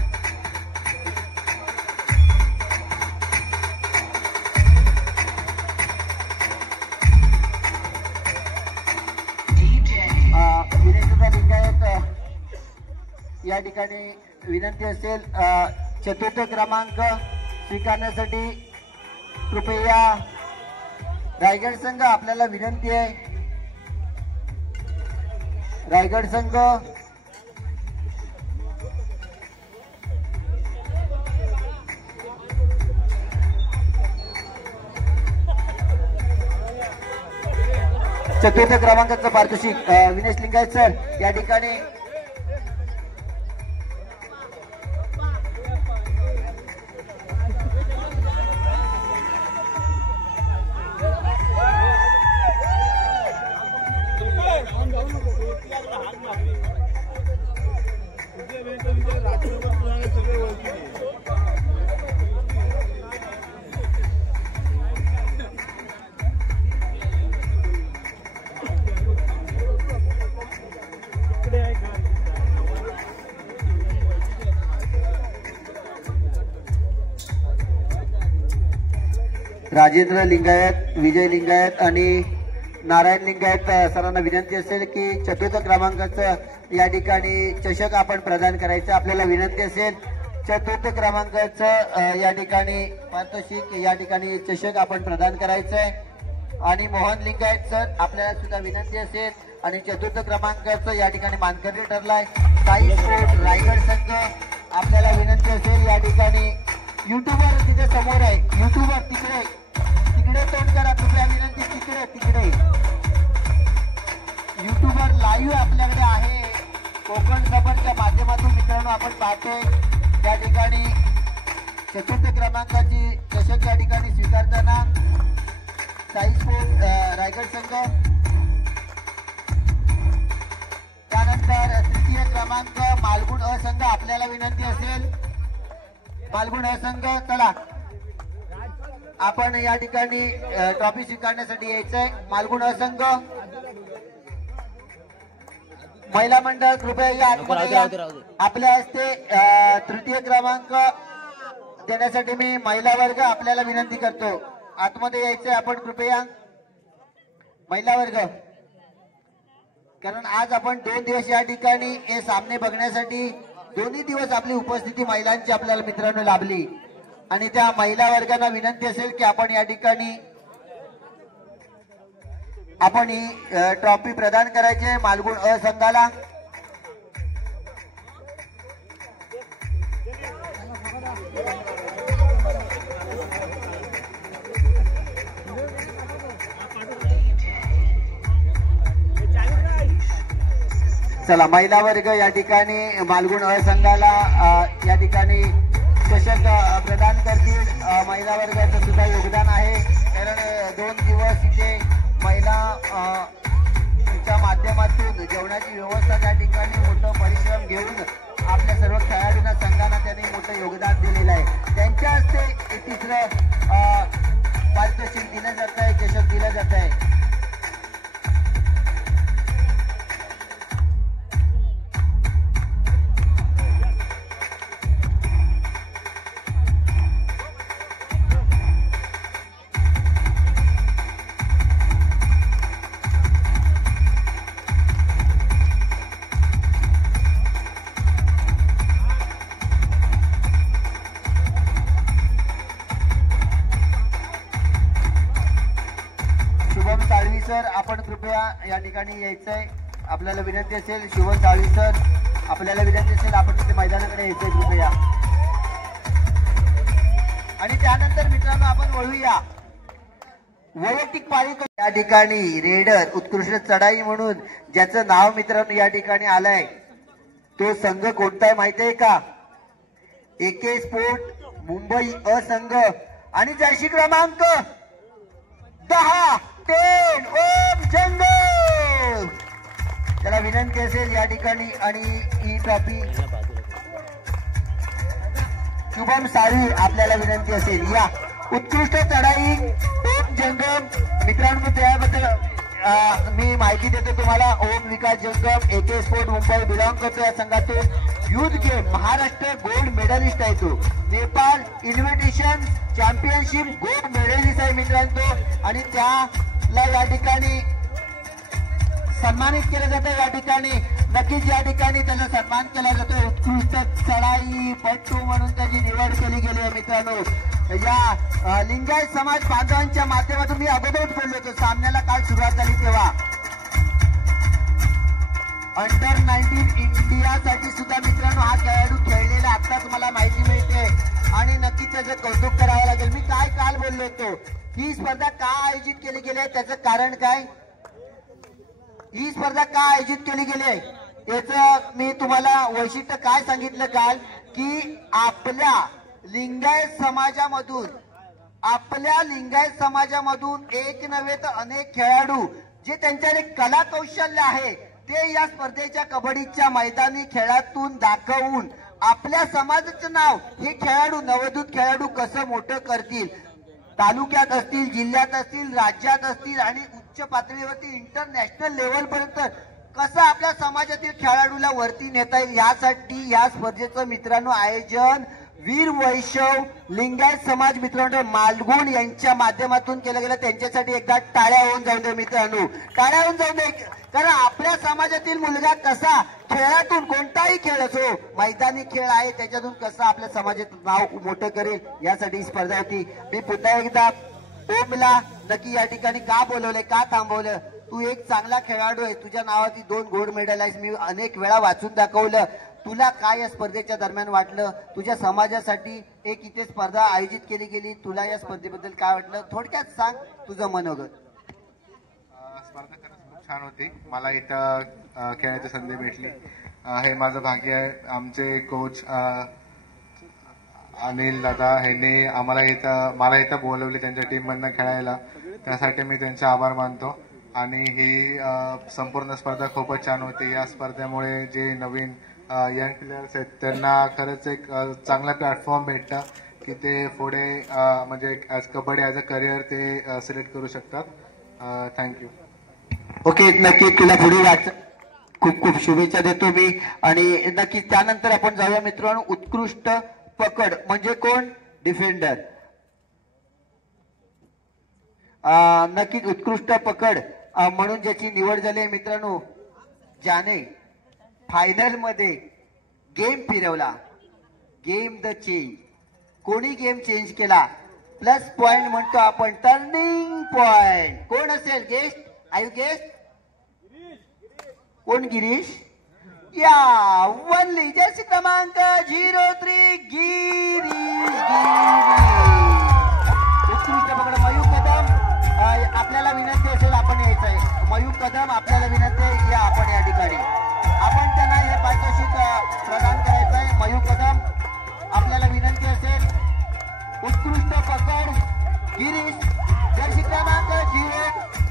या ठिकाणी विनंती असेल चतुर्थ क्रमांक स्वीकारण्यासाठी कृपया रायगड संघ आपल्याला विनंती आहे रायगड संघ, चतुर्थ क्रमांकाचं पारितोषिक विनेश लिंगायत सर या ठिकाणी राजेंद्र लिंगायत, विजय लिंगायत आणि नारायण लिंगायत सरांना विनंती असेल की चतुर्थ क्रमांकाचं या ठिकाणी चषक आपण प्रदान करायचं. आपल्याला विनंती असेल चतुर्थ क्रमांकाचं या ठिकाणी पारितोषिक या ठिकाणी चषक आपण प्रदान करायचंय. आणि मोहन लिंगायत सर आपल्याला सुद्धा विनंती असेल आणि चतुर्थ क्रमांकाचं या ठिकाणी मानकरी ठरलाय. साई स्पोर्ट रायगड संघ आपल्याला विनंती असेल या ठिकाणी युट्यूबर तिथे समोर आहे, युट्यूबर तिकडे तोंड करा कृपया विनंती, तिकडे युट्यूबर लाईव्ह आपल्याकडे आहे कोकण खबरच्या माध्यमातून मित्रांनो आपण पाहतोय. त्या ठिकाणी चतुर्थ क्रमांकाची चषक या ठिकाणी स्वीकारताना साई स्पोर्ट रायगड संघ, त्यानंतर तृतीय क्रमांक मालगुण अ संघ आपल्याला विनंती असेल मालगुण अ संघ चला आपण या ठिकाणी ट्रॉफी स्वीकारण्यासाठी यायचंय. मालगुण अ संघ, महिला मंडळ कृपया या आपल्या हस्ते तृतीय क्रमांक देण्यासाठी मी महिला वर्ग आपल्याला विनंती करतो. आतमध्ये यायचंय आपण कृपया महिला वर्ग, कारण आज आपण 2 दिवस या ठिकाणी हे सामने बघण्यासाठी दोन्ही दिवस आपली उपस्थिती महिलांची आपल्याला मित्रांनो लाभली. आणि त्या महिला वर्गांना विनंती असेल की आपण या ठिकाणी आपण ही ट्रॉफी प्रदान करायची मालगुण अ संघाला. चला महिला वर्ग या ठिकाणी मालगुण अ संघाला या ठिकाणी चषक प्रदान करतील. महिला वर्गाचं सुद्धा योगदान आहे, कारण 2 दिवस इथे महिलाच्या माध्यमातून जेवणाची व्यवस्था त्या ठिकाणी मोठं परिश्रम घेऊन आपल्या सर्व खेळाडूंना संघांना त्यांनी मोठं योगदान दिलेलं आहे. त्यांच्या हस्ते तिसरं पारितोषिक दिलं जात आहे, चषक दिलं जात आहे. सर आपण कृपया या ठिकाणी यायचंय, आपल्याला विनंती असेल. शुभम साळवी सर आपल्याला विनंती असेल आपण तिथे मैदानाकडे यायचंय कृपया. आणि त्यानंतर मित्रांनो आपण वळूया वैयक्तिक पारितोषिक. या ठिकाणी रेडर उत्कृष्ट चढाई म्हणून ज्याचं नाव मित्रांनो या ठिकाणी आलंय तो संघ कोणता आहे माहिती आहे का? AK स्पोर्ट मुंबई अ संघ. आणि जर्सी क्रमांक 10 ओम जंगल. त्याला विनंती असेल या ठिकाणी आणि ही ट्रॉफी शुभम साळवी आपल्याला विनंती असेल. या उत्कृष्ट चढाई ओम जंगम मित्रांनो त्याबद्दल मी माहिती देतो तुम्हाला. ओम विकास जंगम AK स्पोर्ट मुंबई बिलॉंग करतो या संघातून. Youth game Maharashtra gold medalist आहे तो. Nepal invitation championship gold medalist आहे मित्रांनो. आणि त्याला या ठिकाणी सन्मानित केलं जातं. या ठिकाणी नक्कीच या ठिकाणी त्याचा सन्मान केला जातो. उत्कृष्ट चढाई पट्टू म्हणून त्याची निवड केली गेली आहे मित्रांनो. या लिंगायत समाज बांधवांच्या माध्यमातून मी अगोदरच बोललो होतो सामन्याला काल सुरुवात झाली तेव्हा अंडर 19 इंडियासाठी सुद्धा मित्रांनो हा खेळाडू खेळलेला आताच मला माहिती मिळते आणि नक्कीच त्याचं कौतुक करावं लागेल. मी काय काल बोललो होतो, ही स्पर्धा का आयोजित केली गेली आहे त्याचं कारण काय, ही स्पर्धा का आयोजित केली गेली आहे याचं मी तुम्हाला वैशिष्ट्य काय सांगितलं काल, की आपल्या लिंगायत समाजामधून एक नव्हे तर अनेक खेळाडू जे त्यांच्याकडे कला कौशल्य आहे ते या स्पर्धेच्या कबड्डीच्या मैदानी खेळातून दाखवून आपल्या समाजाचं नाव हे खेळाडू नवोदित खेळाडू कसं मोठं करतील, तालुक्यात असतील, जिल्ह्यात असतील, राज्यात असतील आणि उच्च पातळीवरती इंटरनॅशनल लेवल पर्यंत कसं आपल्या समाजातील खेळाडूला वरती नेता येईल यासाठी या स्पर्धेचं मित्रांनो आयोजन वीर वैष्णव लिंगायत समाज मित्रांनो मालगुण यांच्या माध्यमातून केलं गेलं. त्यांच्यासाठी एकदा टाळ्या होऊन जाऊ दे मित्रांनो, टाळ्या होऊन जाऊ दे. कारण आपल्या समाजातील मुलगा कसा खेळातून, कोणताही खेळ असो, मैदानी खेळ आहे त्याच्यातून कसं आपल्या समाजाचं नाव मोठं करेल यासाठी ही स्पर्धा होती. मी पुन्हा एकदा ओमला नक्की या ठिकाणी का बोलवलंय, का थांबवलं, तू एक चांगला खेळाडू आहे, तुझ्या नावाची 2 गोल्ड मेडल आहेस, मी अनेक वेळा वाचून दाखवलं. तुला काय या स्पर्धेच्या दरम्यान वाटलं, तुझ्या समाजासाठी एक इथे स्पर्धा आयोजित केली गेली, तुला या स्पर्धेबद्दल काय वाटलं, थोडक्यात सांग तुझं मनोगत. स्पर्धा खरंच खूप छान होती. मला इथं खेळायची संधी भेटली, हे माझं भाग्य आहे. आमचे कोच अनिल दादा ह्यांनी मला इथं बोलवले त्यांच्या टीम मधनं खेळायला, त्यासाठी मी त्यांचे आभार मानतो. आणि ही संपूर्ण स्पर्धा खूपच छान होती. या स्पर्धेमुळे जे नवीन यंग प्लेयर्स आहेत त्यांना खरंच एक चांगला प्लॅटफॉर्म भेटतं की ते पुढे म्हणजे कबड्डी ॲज अ करिअर ते सिलेक्ट करू शकतात. थँक्यू. ओके, नक्की तुला पुढे वाच, खूप खूप शुभेच्छा देतो मी. आणि नक्की त्यानंतर आपण जाऊया मित्रांनो उत्कृष्ट पकड म्हणजे कोण, डिफेंडर. नक्कीच उत्कृष्ट पकड म्हणून ज्याची निवड झाली आहे मित्रांनो, ज्याने फायनल मध्ये गेम फिरवला, गेम द चेंज. कोणी गेम चेंज केला, प्लस पॉइंट म्हणतो आपण, टर्निंग पॉइंट. कोण असेल गेस्ट, आयु गेस्ट, कोण, गिरीश, या वनली जर्सी क्रमांक 03 गिरीश. उत्कृष्ट पकड मयूर कदम. आपल्याला विनंती असेल आपण यायचं आहे, मयूर कदम आपल्याला विनंती आहे या आपण या ठिकाणी, आपण त्यांना हे पारितोषिक प्रदान करायचं आहे. मयूर कदम आपल्याला विनंती असेल. उत्कृष्ट पकड गिरीश जर्सी क्रमांक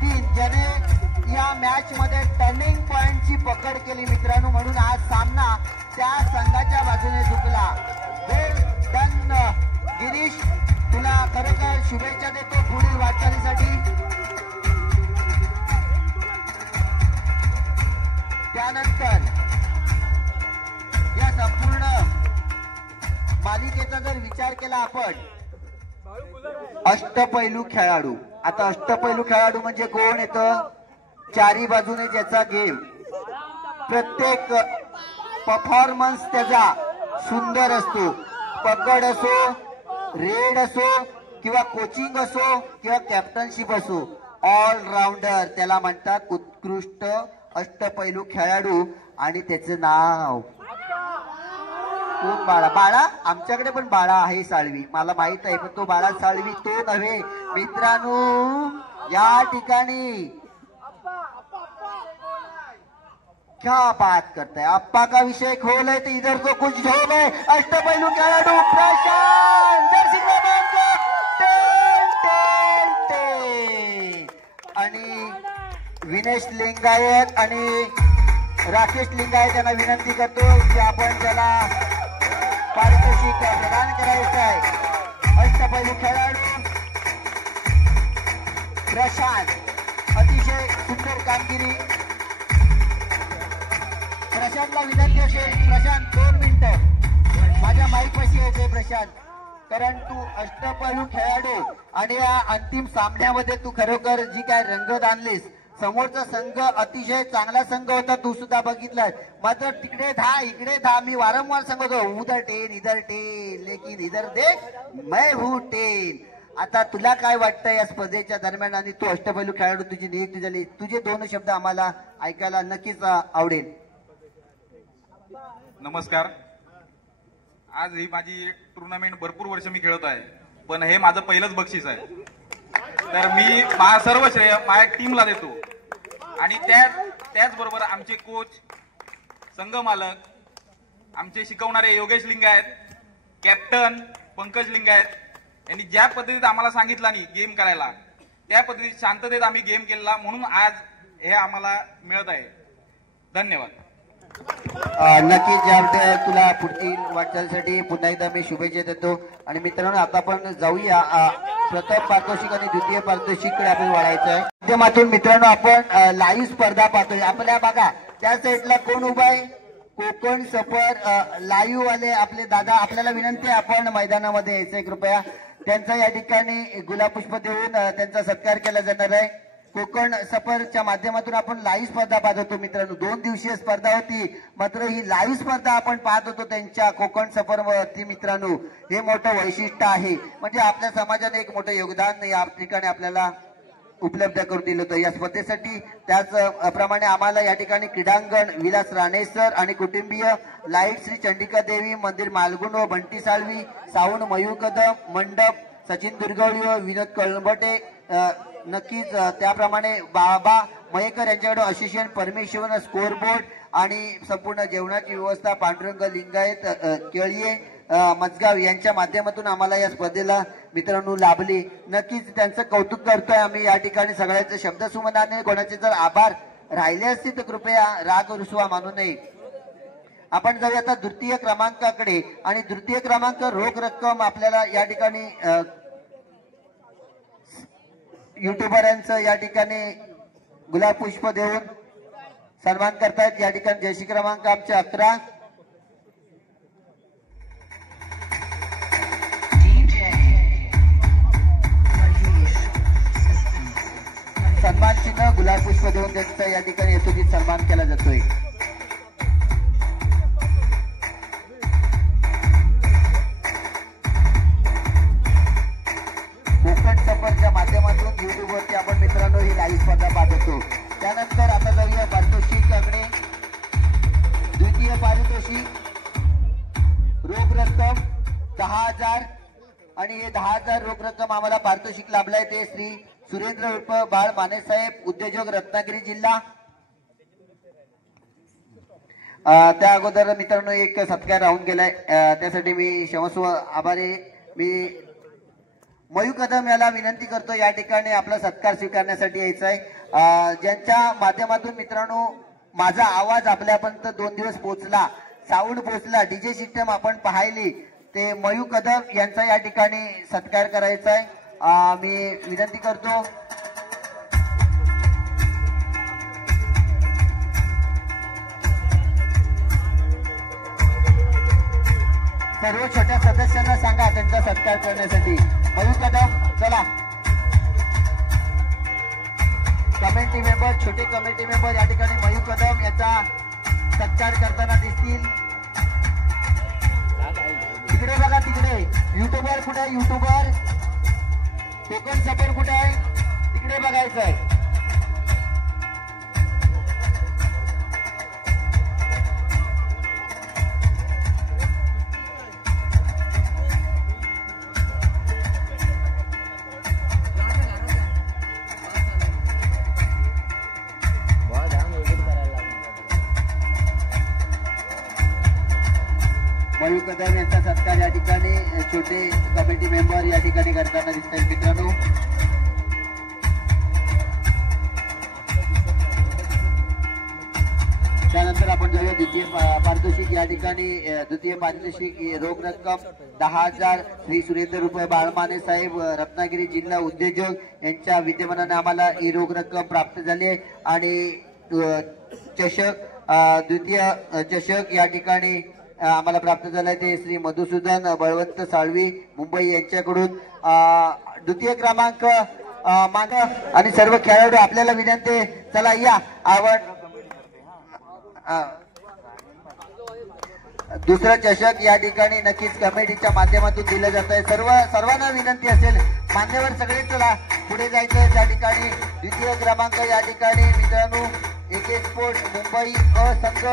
03 ज्याने या मॅच मध्ये टर्निंग पॉइंटची पकड केली मित्रांनो, म्हणून आज सामना त्या संघाच्या बाजूने झुकला. वेल डन गिरीश, तुला खरोखर शुभेच्छा देतो पुढील वाटचालीसाठी. त्यानंतर या संपूर्ण मालिकेचा जर विचार केला आपण, अष्टपैलू खेळाडू. आता अष्टपैलू खेळाडू म्हणजे कोण येतं, चारी बाजूने ज्याचा गेम, प्रत्येक परफॉर्मन्स त्याचा सुंदर असतो. पकड असो, रेड असो किंवा कोचिंग असो किंवा कॅप्टनशिप असो, ऑलराऊंडर त्याला म्हणतात उत्कृष्ट अष्टपैलू खेळाडू. आणि त्याचं नाव कोण, बाळा. बाळा आमच्याकडे पण बाळा आहे साळवी, मला माहित आहे, पण तो बाळा साळवी तो नव्हे मित्रांनो. या ठिकाणी क्या बात करताय, अप्पा का विषय खोल है तो इधर तो कुछ झोल है. अष्टपैलू खेळाडू प्रशांत जर्सी क्रमांक 10 आणि विनेश लिंगायत आणि राकेश लिंगायत यांना विनंती करतो की आपण त्याला पारितोषिक प्रदान करायचं आहे. अष्टपैलू खेळाडू प्रशांत, अतिशय सुंदर कामगिरी. प्रशांतला विनंती असेल, प्रशांत 2 मिनिटं माझ्या माईक पाशी यायचंय प्रशांत, कारण तू अष्टपैलू खेळाडू आणि या अंतिम सामन्यामध्ये तू खरोखर जी काय रंगत आणलीस. समोरचा संघ अतिशय चांगला संघ होता, तू सुद्धा बघितलाय, मात्र तिकडे 10 इकडे 10. मी वारंवार सांगतो उधर 10 इधर 10, लेकिन इधर देख मैं हूँ 10. आता तुला काय वाटतं या स्पर्धेच्या दरम्यान, आणि तू अष्टपैलू खेळाडू तुझी नियुक्ती झाली, तुझे 2 शब्द आम्हाला ऐकायला नक्कीच आवडेल. नमस्कार. आज ही माझी एक टुर्नामेंट भरपूर वर्ष मी खेळत आहे, पण हे माझं पहिलंच बक्षीस आहे. तर मी सर्व श्रेय माझ्या टीमला देतो आणि त्याचबरोबर आमचे कोच, संघ मालक, आमचे शिकवणारे योगेश लिंगायत, कॅप्टन पंकज लिंगायत यांनी ज्या पद्धतीत आम्हाला सांगितलं नाही गेम करायला, त्या पद्धतीत शांततेत आम्ही गेम केला म्हणून आज हे आम्हाला मिळत आहे. धन्यवाद. नक्कीच ज्यामध्ये तुला पुढील वाटचालीसाठी पुन्हा एकदा मी शुभेच्छा देतो. आणि मित्रांनो आता आपण जाऊया प्रथम पारितोषिक आणि द्वितीय पारितोषिककडे आपण वळायचं आहे. माध्यमातून मित्रांनो आपण लाईव्ह स्पर्धा पाहतोय. आपल्या बघा त्या साईडला कोण उभा आहे, कोकण सफर लाईव्ह वाले आपले दादा. आपल्याला विनंती आहे आपण मैदानामध्ये यायचंय कृपया. त्यांचा या ठिकाणी गुलाब पुष्प देऊन त्यांचा सत्कार केला जाणार आहे. कोकण सफरच्या माध्यमातून आपण लाईव्ह स्पर्धा पाहत होतो मित्रांनो. 2 दिवसीय स्पर्धा होती, मात्र ही लाईव्ह स्पर्धा आपण पाहत होतो त्यांच्या कोकण सफर वरती मित्रांनो. हे मोठं वैशिष्ट्य आहे, म्हणजे आपल्या समाजाने एक मोठं योगदान या ठिकाणी आपल्याला उपलब्ध करून दिलं होतं या स्पर्धेसाठी. त्याचप्रमाणे आम्हाला या ठिकाणी क्रीडांगण विलास राणे सर आणि कुटुंबीय, लाईट श्री चंडिका देवी मंदिर मालगुण व बंटी साळवी, सावंत मयूर कदम मंडप, सचिन दुर्गवळी व विनोद कळंबटे. नक्कीच त्याप्रमाणे बाबा मयेकर यांच्याकडे असिस्टंट परमेश्वर स्कोर बोर्ड आणि संपूर्ण जेवणाची व्यवस्था पांडुरंग लिंगायत केळिये मजगाव यांच्या माध्यमातून आम्हाला या स्पर्धेला मित्रांनो लाभली. नक्कीच त्यांचं कौतुक करतोय आम्ही या ठिकाणी. सगळ्यांचे शब्दसुमनाने कोणाचे जर आभार राहिले असतील तर कृपया राग रुसवा मानू नये. आपण जाऊया आता द्वितीय क्रमांकाकडे. आणि द्वितीय क्रमांक रोख रक्कम आपल्याला या ठिकाणी युट्यूबरांचं या ठिकाणी गुलाब पुष्प देऊन सन्मान करतायत. या ठिकाणी जयश्री क्रमांक आमचे 11 सन्मान चिन्ह गुलाब पुष्प देऊन त्यांचा या ठिकाणी यथोचित सन्मान केला जातोय. कोकण सफरच्या माध्यमातून युट्यूबवरती आपण मित्रांनो ही लाईव्ह स्पर्धा पाहत होतो. त्यानंतर आता जाऊया पारितोषिकाकडे. द्वितीय पारितोषिक रोख रक्कम 10,000 आणि हे 10,000 रोख रक्कम आम्हाला पारितोषिक लाभलाय ते श्री सुरेंद्र उर्फ बाळ मानेसाहेब, उद्योजक, रत्नागिरी जिल्हा. त्या अगोदर मित्रांनो एक सत्कार राहून गेलाय, त्यासाठी मी क्षमस्व आभारी. मी मयूर कदम याला विनंती करतो या ठिकाणी आपला सत्कार स्वीकारण्यासाठी यायचा आहे. ज्यांच्या माध्यमातून मित्रांनो माझा आवाज आपल्यापर्यंत 2 दिवस पोहोचला, साऊंड पोहोचला, डीजे सिस्टम आपण पाहिली, ते मयूर कदम यांचा या ठिकाणी सत्कार करायचा आहे. मी विनंती करतो. सर्व छोट्या सदस्यांना सांगा त्यांचा सत्कार करण्यासाठी. मयूर कदम चला. कमिटी मेंबर, छोटे कमिटी मेंबर या ठिकाणी मयूर कदम याचा सत्कार करताना दिसतील. तिकडे बघा, तिकडे युट्यूबर कुठे आहे? युट्यूबर कोकण सफर कुठे आहे? तिकडे बघायचं आहे. मयूर कदम यांचा सत्कार या ठिकाणी छोटे कमिटी मेंबर या ठिकाणी करताना दिसत आहेत मित्रांनो. त्यानंतर आपण जाऊया द्वितीय पारितोषिक. या ठिकाणी द्वितीय पारितोषिक रोख रक्कम 10,000 श्री सुरेंद्र रुपये बाळमाने साहेब, रत्नागिरी जिल्हा, उद्योजक यांच्या विद्यमानाने आम्हाला ही रोख रक्कम प्राप्त झाली आहे. आणि चषक, द्वितीय चषक या ठिकाणी आम्हाला प्राप्त झालाय ते श्री मधुसूदन बळवंत साळवी मुंबई यांच्याकडून. द्वितीय क्रमांक आणि सर्व खेळाडू आपल्याला विनंती, चला या. आवड दुसरा चषक या ठिकाणी नक्कीच कमिटीच्या माध्यमातून दिलं जात आहे. सर्वांना विनंती असेल, मान्यवर सगळे चला पुढे जायचं. त्या ठिकाणी द्वितीय क्रमांक या ठिकाणी मित्रांनो AK स्पोर्ट मुंबई अ संघ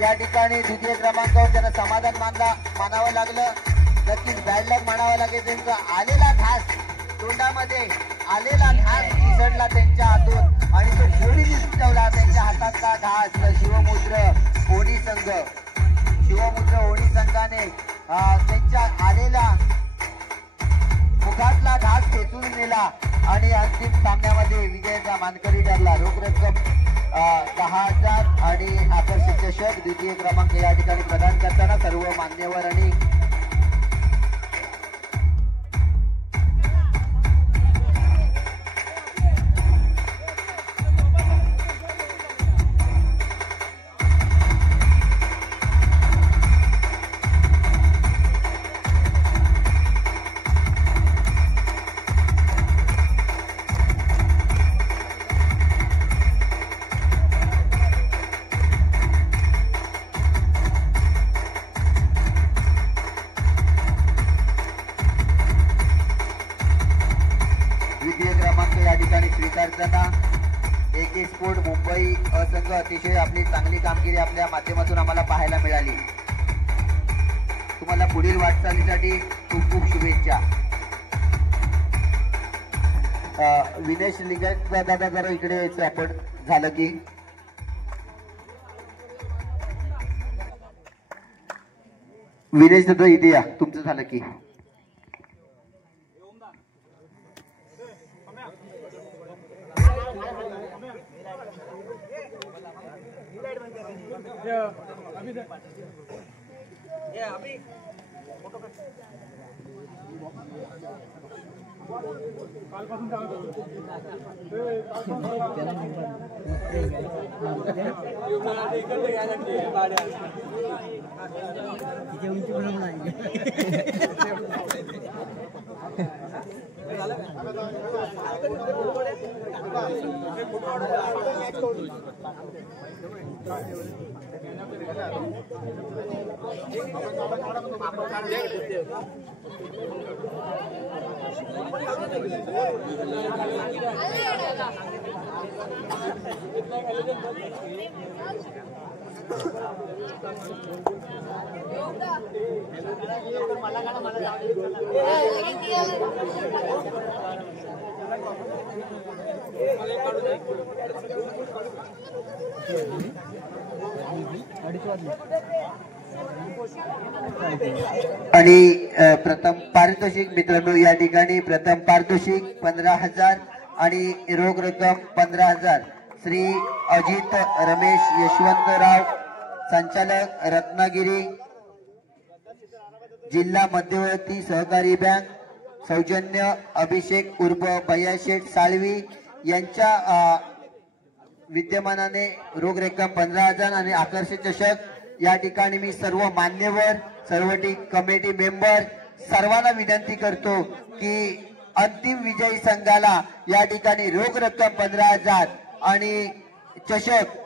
या ठिकाणी द्वितीय क्रमांकावर त्यांना समाधान मानावं लागलं. नक्कीच बॅड लक म्हणावं लागेल. त्यांचा आलेला घास तोंडामध्ये आलेला घास घिसडला त्यांच्या हातून आणि तो जोडीने सुटवला त्यांच्या हातातला घास. शिवमुद्र ओणी संघ संघाने त्यांच्या आलेला मुखातला घास खेचून नेला आणि अंतिम सामन्यामध्ये विजयाचा मानकरी ठरला. रोख रक्कम 10,000 आणि आकर्षक चषक द्वितीय क्रमांक या ठिकाणी प्रदान करताना सर्व मान्यवर आणि AK स्पोर्ट मुंबई संघ अतिशय आपली चांगली कामगिरी आपल्या माध्यमातून आम्हाला पाहायला मिळाली. तुम्हाला पुढील वाटचालीसाठी खूप खूप शुभेच्छा. विनेश लिंगायत दादा जरा इकडे यायचं आपण झालं की विनेश दादा इथे या. तुमचं झालं की आणि प्रथम पारितोषिक मित्रांनो या ठिकाणी प्रथम पारितोषिक 15,000 आणि रोख रक्कम 15,000 श्री अजित रमेश यशवंतराव संचालक रत्नागिरी जिल्हा मध्यवर्ती सहकारी बँक सौजन्य अभिषेक उर्फ भैयाशेठ साळवी यांच्या विद्यमानाने रोख रक्कम 15,000 आणि आकर्षक चषक या ठिकाणी मी सर्व मान्यवर सर्व कमिटी मेंबर सर्वांना विनंती करतो की अंतिम विजयी संघाला या ठिकाणी रोख रक्कम 15,000 आणि चषक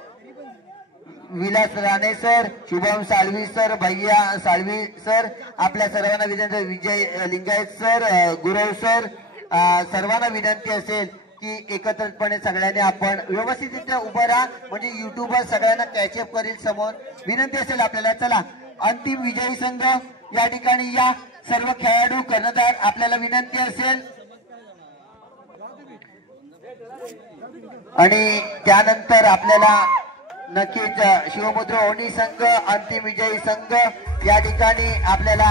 विलास राणे सर, शुभम साळवी सर, भैया साळवी सर आपल्या सर्वांना विनंती. विजय लिंगायत सर, गुरव सर सर्वांना विनंती असेल की एकत्रितपणे सगळ्यांनी आपण व्यवस्थितरित्या उभं राहा म्हणजे युट्यूबर सगळ्यांना कॅचअप करेल समोर. विनंती असेल आपल्याला. चला अंतिम विजयी संघ या ठिकाणी या. सर्व खेळाडू कर्णधार आपल्याला विनंती असेल आणि त्यानंतर आपल्याला नक्कीच शिवमुद्र ओणी संघ अंतिम विजयी संघ या ठिकाणी आपल्याला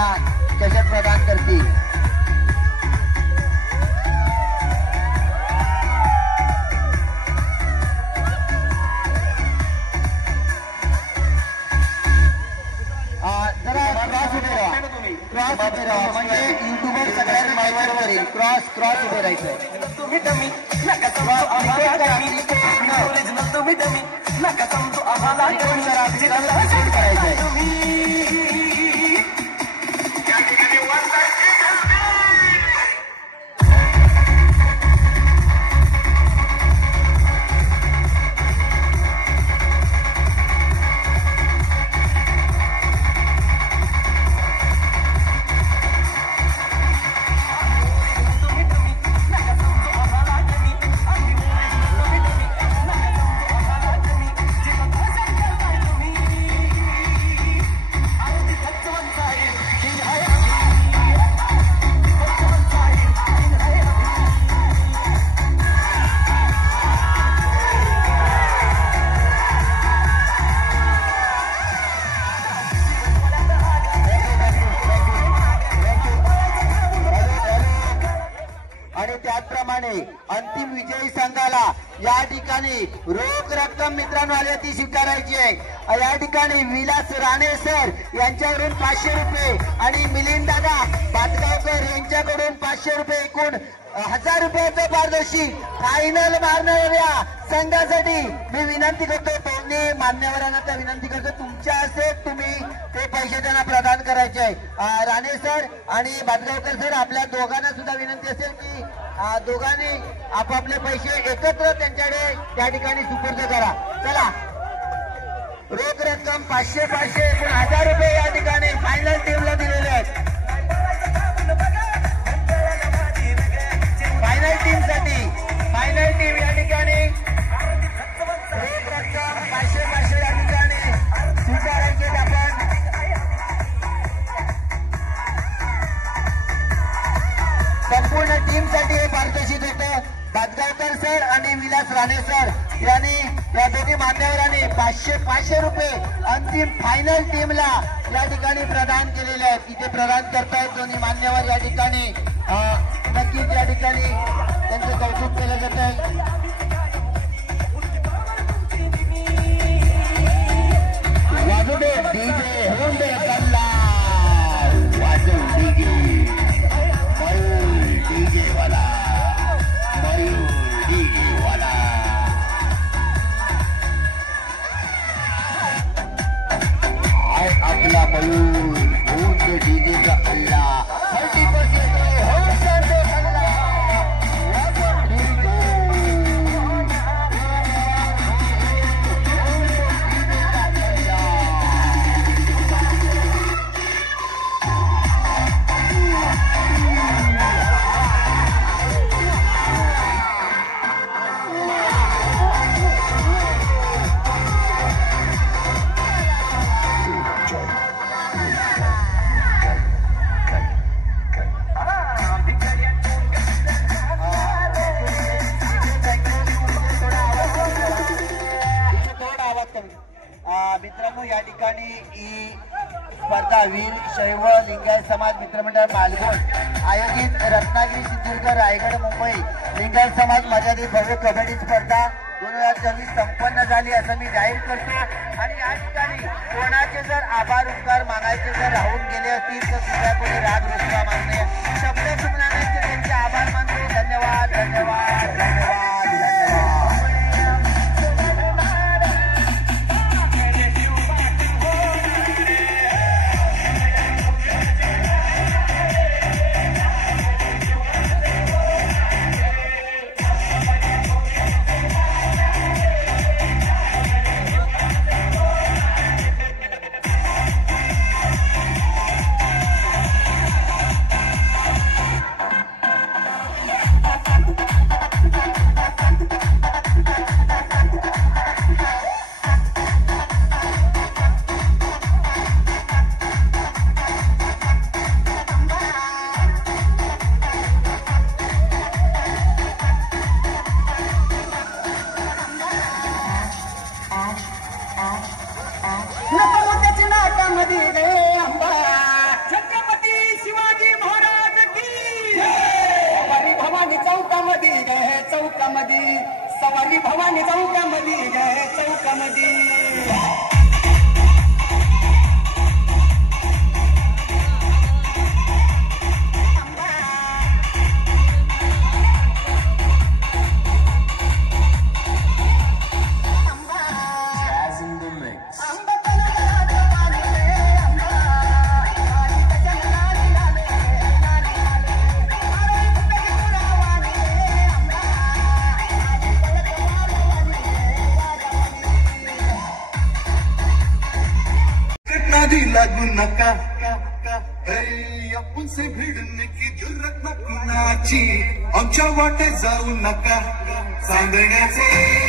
चषक प्रदान करतील. जरा क्रॉस उभे राहा म्हणजे युट्यूबर सगळ्यांना माहिती करेल. क्रॉस उभे राहायचं. या ठिकाणी रोख रक्कम मित्रांनो आली ती स्वीकारायची आहे। या ठिकाणी विलास राणे सर यांच्याकडून 500 रुपये आणि मिलिंद दादा पातगावकर यांच्याकडून 500 रुपये, एकूण 1000 रुपयाचं पारदर्शी फायनल मारणाऱ्या संघासाठी मी विनंती करतो, दोन्ही मान्यवरांना त्या विनंती करतो, तुमच्या हस्ते तुम्ही ते पैसे त्यांना प्रदान करायचे आहे। राणे सर आणि बादगावकर सर आपल्या दोघांना सुद्धा विनंती असेल की दोघांनी आपापले पैसे एकत्र त्यांच्याकडे त्या ठिकाणी सुपूर्द करा। चला, रोख रक्कम 500 एकूण 1000 रुपये या ठिकाणी फायनल टीमला दिलेले आहेत। फायनल टीम साठी फायनल टीम या ठिकाणी रोख रक्कम 500 या ठिकाणी स्वीकारायचे आपण। संपूर्ण टीम साठी हे पारितोषिक होतं। बादगावकर सर आणि विलास राणे सर यांनी या दोन्ही मान्यवरांनी 500 रुपये अंतिम फायनल टीमला या ठिकाणी प्रदान केलेले आहेत। इथे प्रदान करतायत दोन्ही मान्यवर या ठिकाणी, नक्कीच या ठिकाणी त्यांचं कौतुक केलं जात आहे। वाजू दे डीजे, होऊन दे कल्ला, वाजू डीजे, मयूर डीजे वाला, मयूर डीजे वाला। हाय आपला मयूर, होऊन दे डीजे का अल्लाह, 30% होऊन दे अल्लाह, वाजू डीजे। मित्रांनो या ठिकाणी ही स्पर्धा वीर शैव लिंगायत समाज मित्रमंडळ मालगुण आयोजित रत्नागिरी, सिंधुदुर्ग, रायगड, मुंबई लिंगायत समाज मर्यादित भव्य कबड्डी स्पर्धा 2024 संपन्न झाली असं मी जाहीर करतो। आणि या ठिकाणी कोणाचे जर आभार उपकार मागायचे जर राहून गेले असतील तर सुद्धा कोणी राग रुसवा मागणे शब्द सुमनाने त्यांचे आभार मानतो। धन्यवाद धन्यवाद धन्यवाद धन्यवाद। सवारी भवानी चौकामध्ये गए चौकामध्ये लागू नका आपण से भिडणे की जरूरत ना कुणाची आमच्या वाटे जाऊ नका सांगण्याचे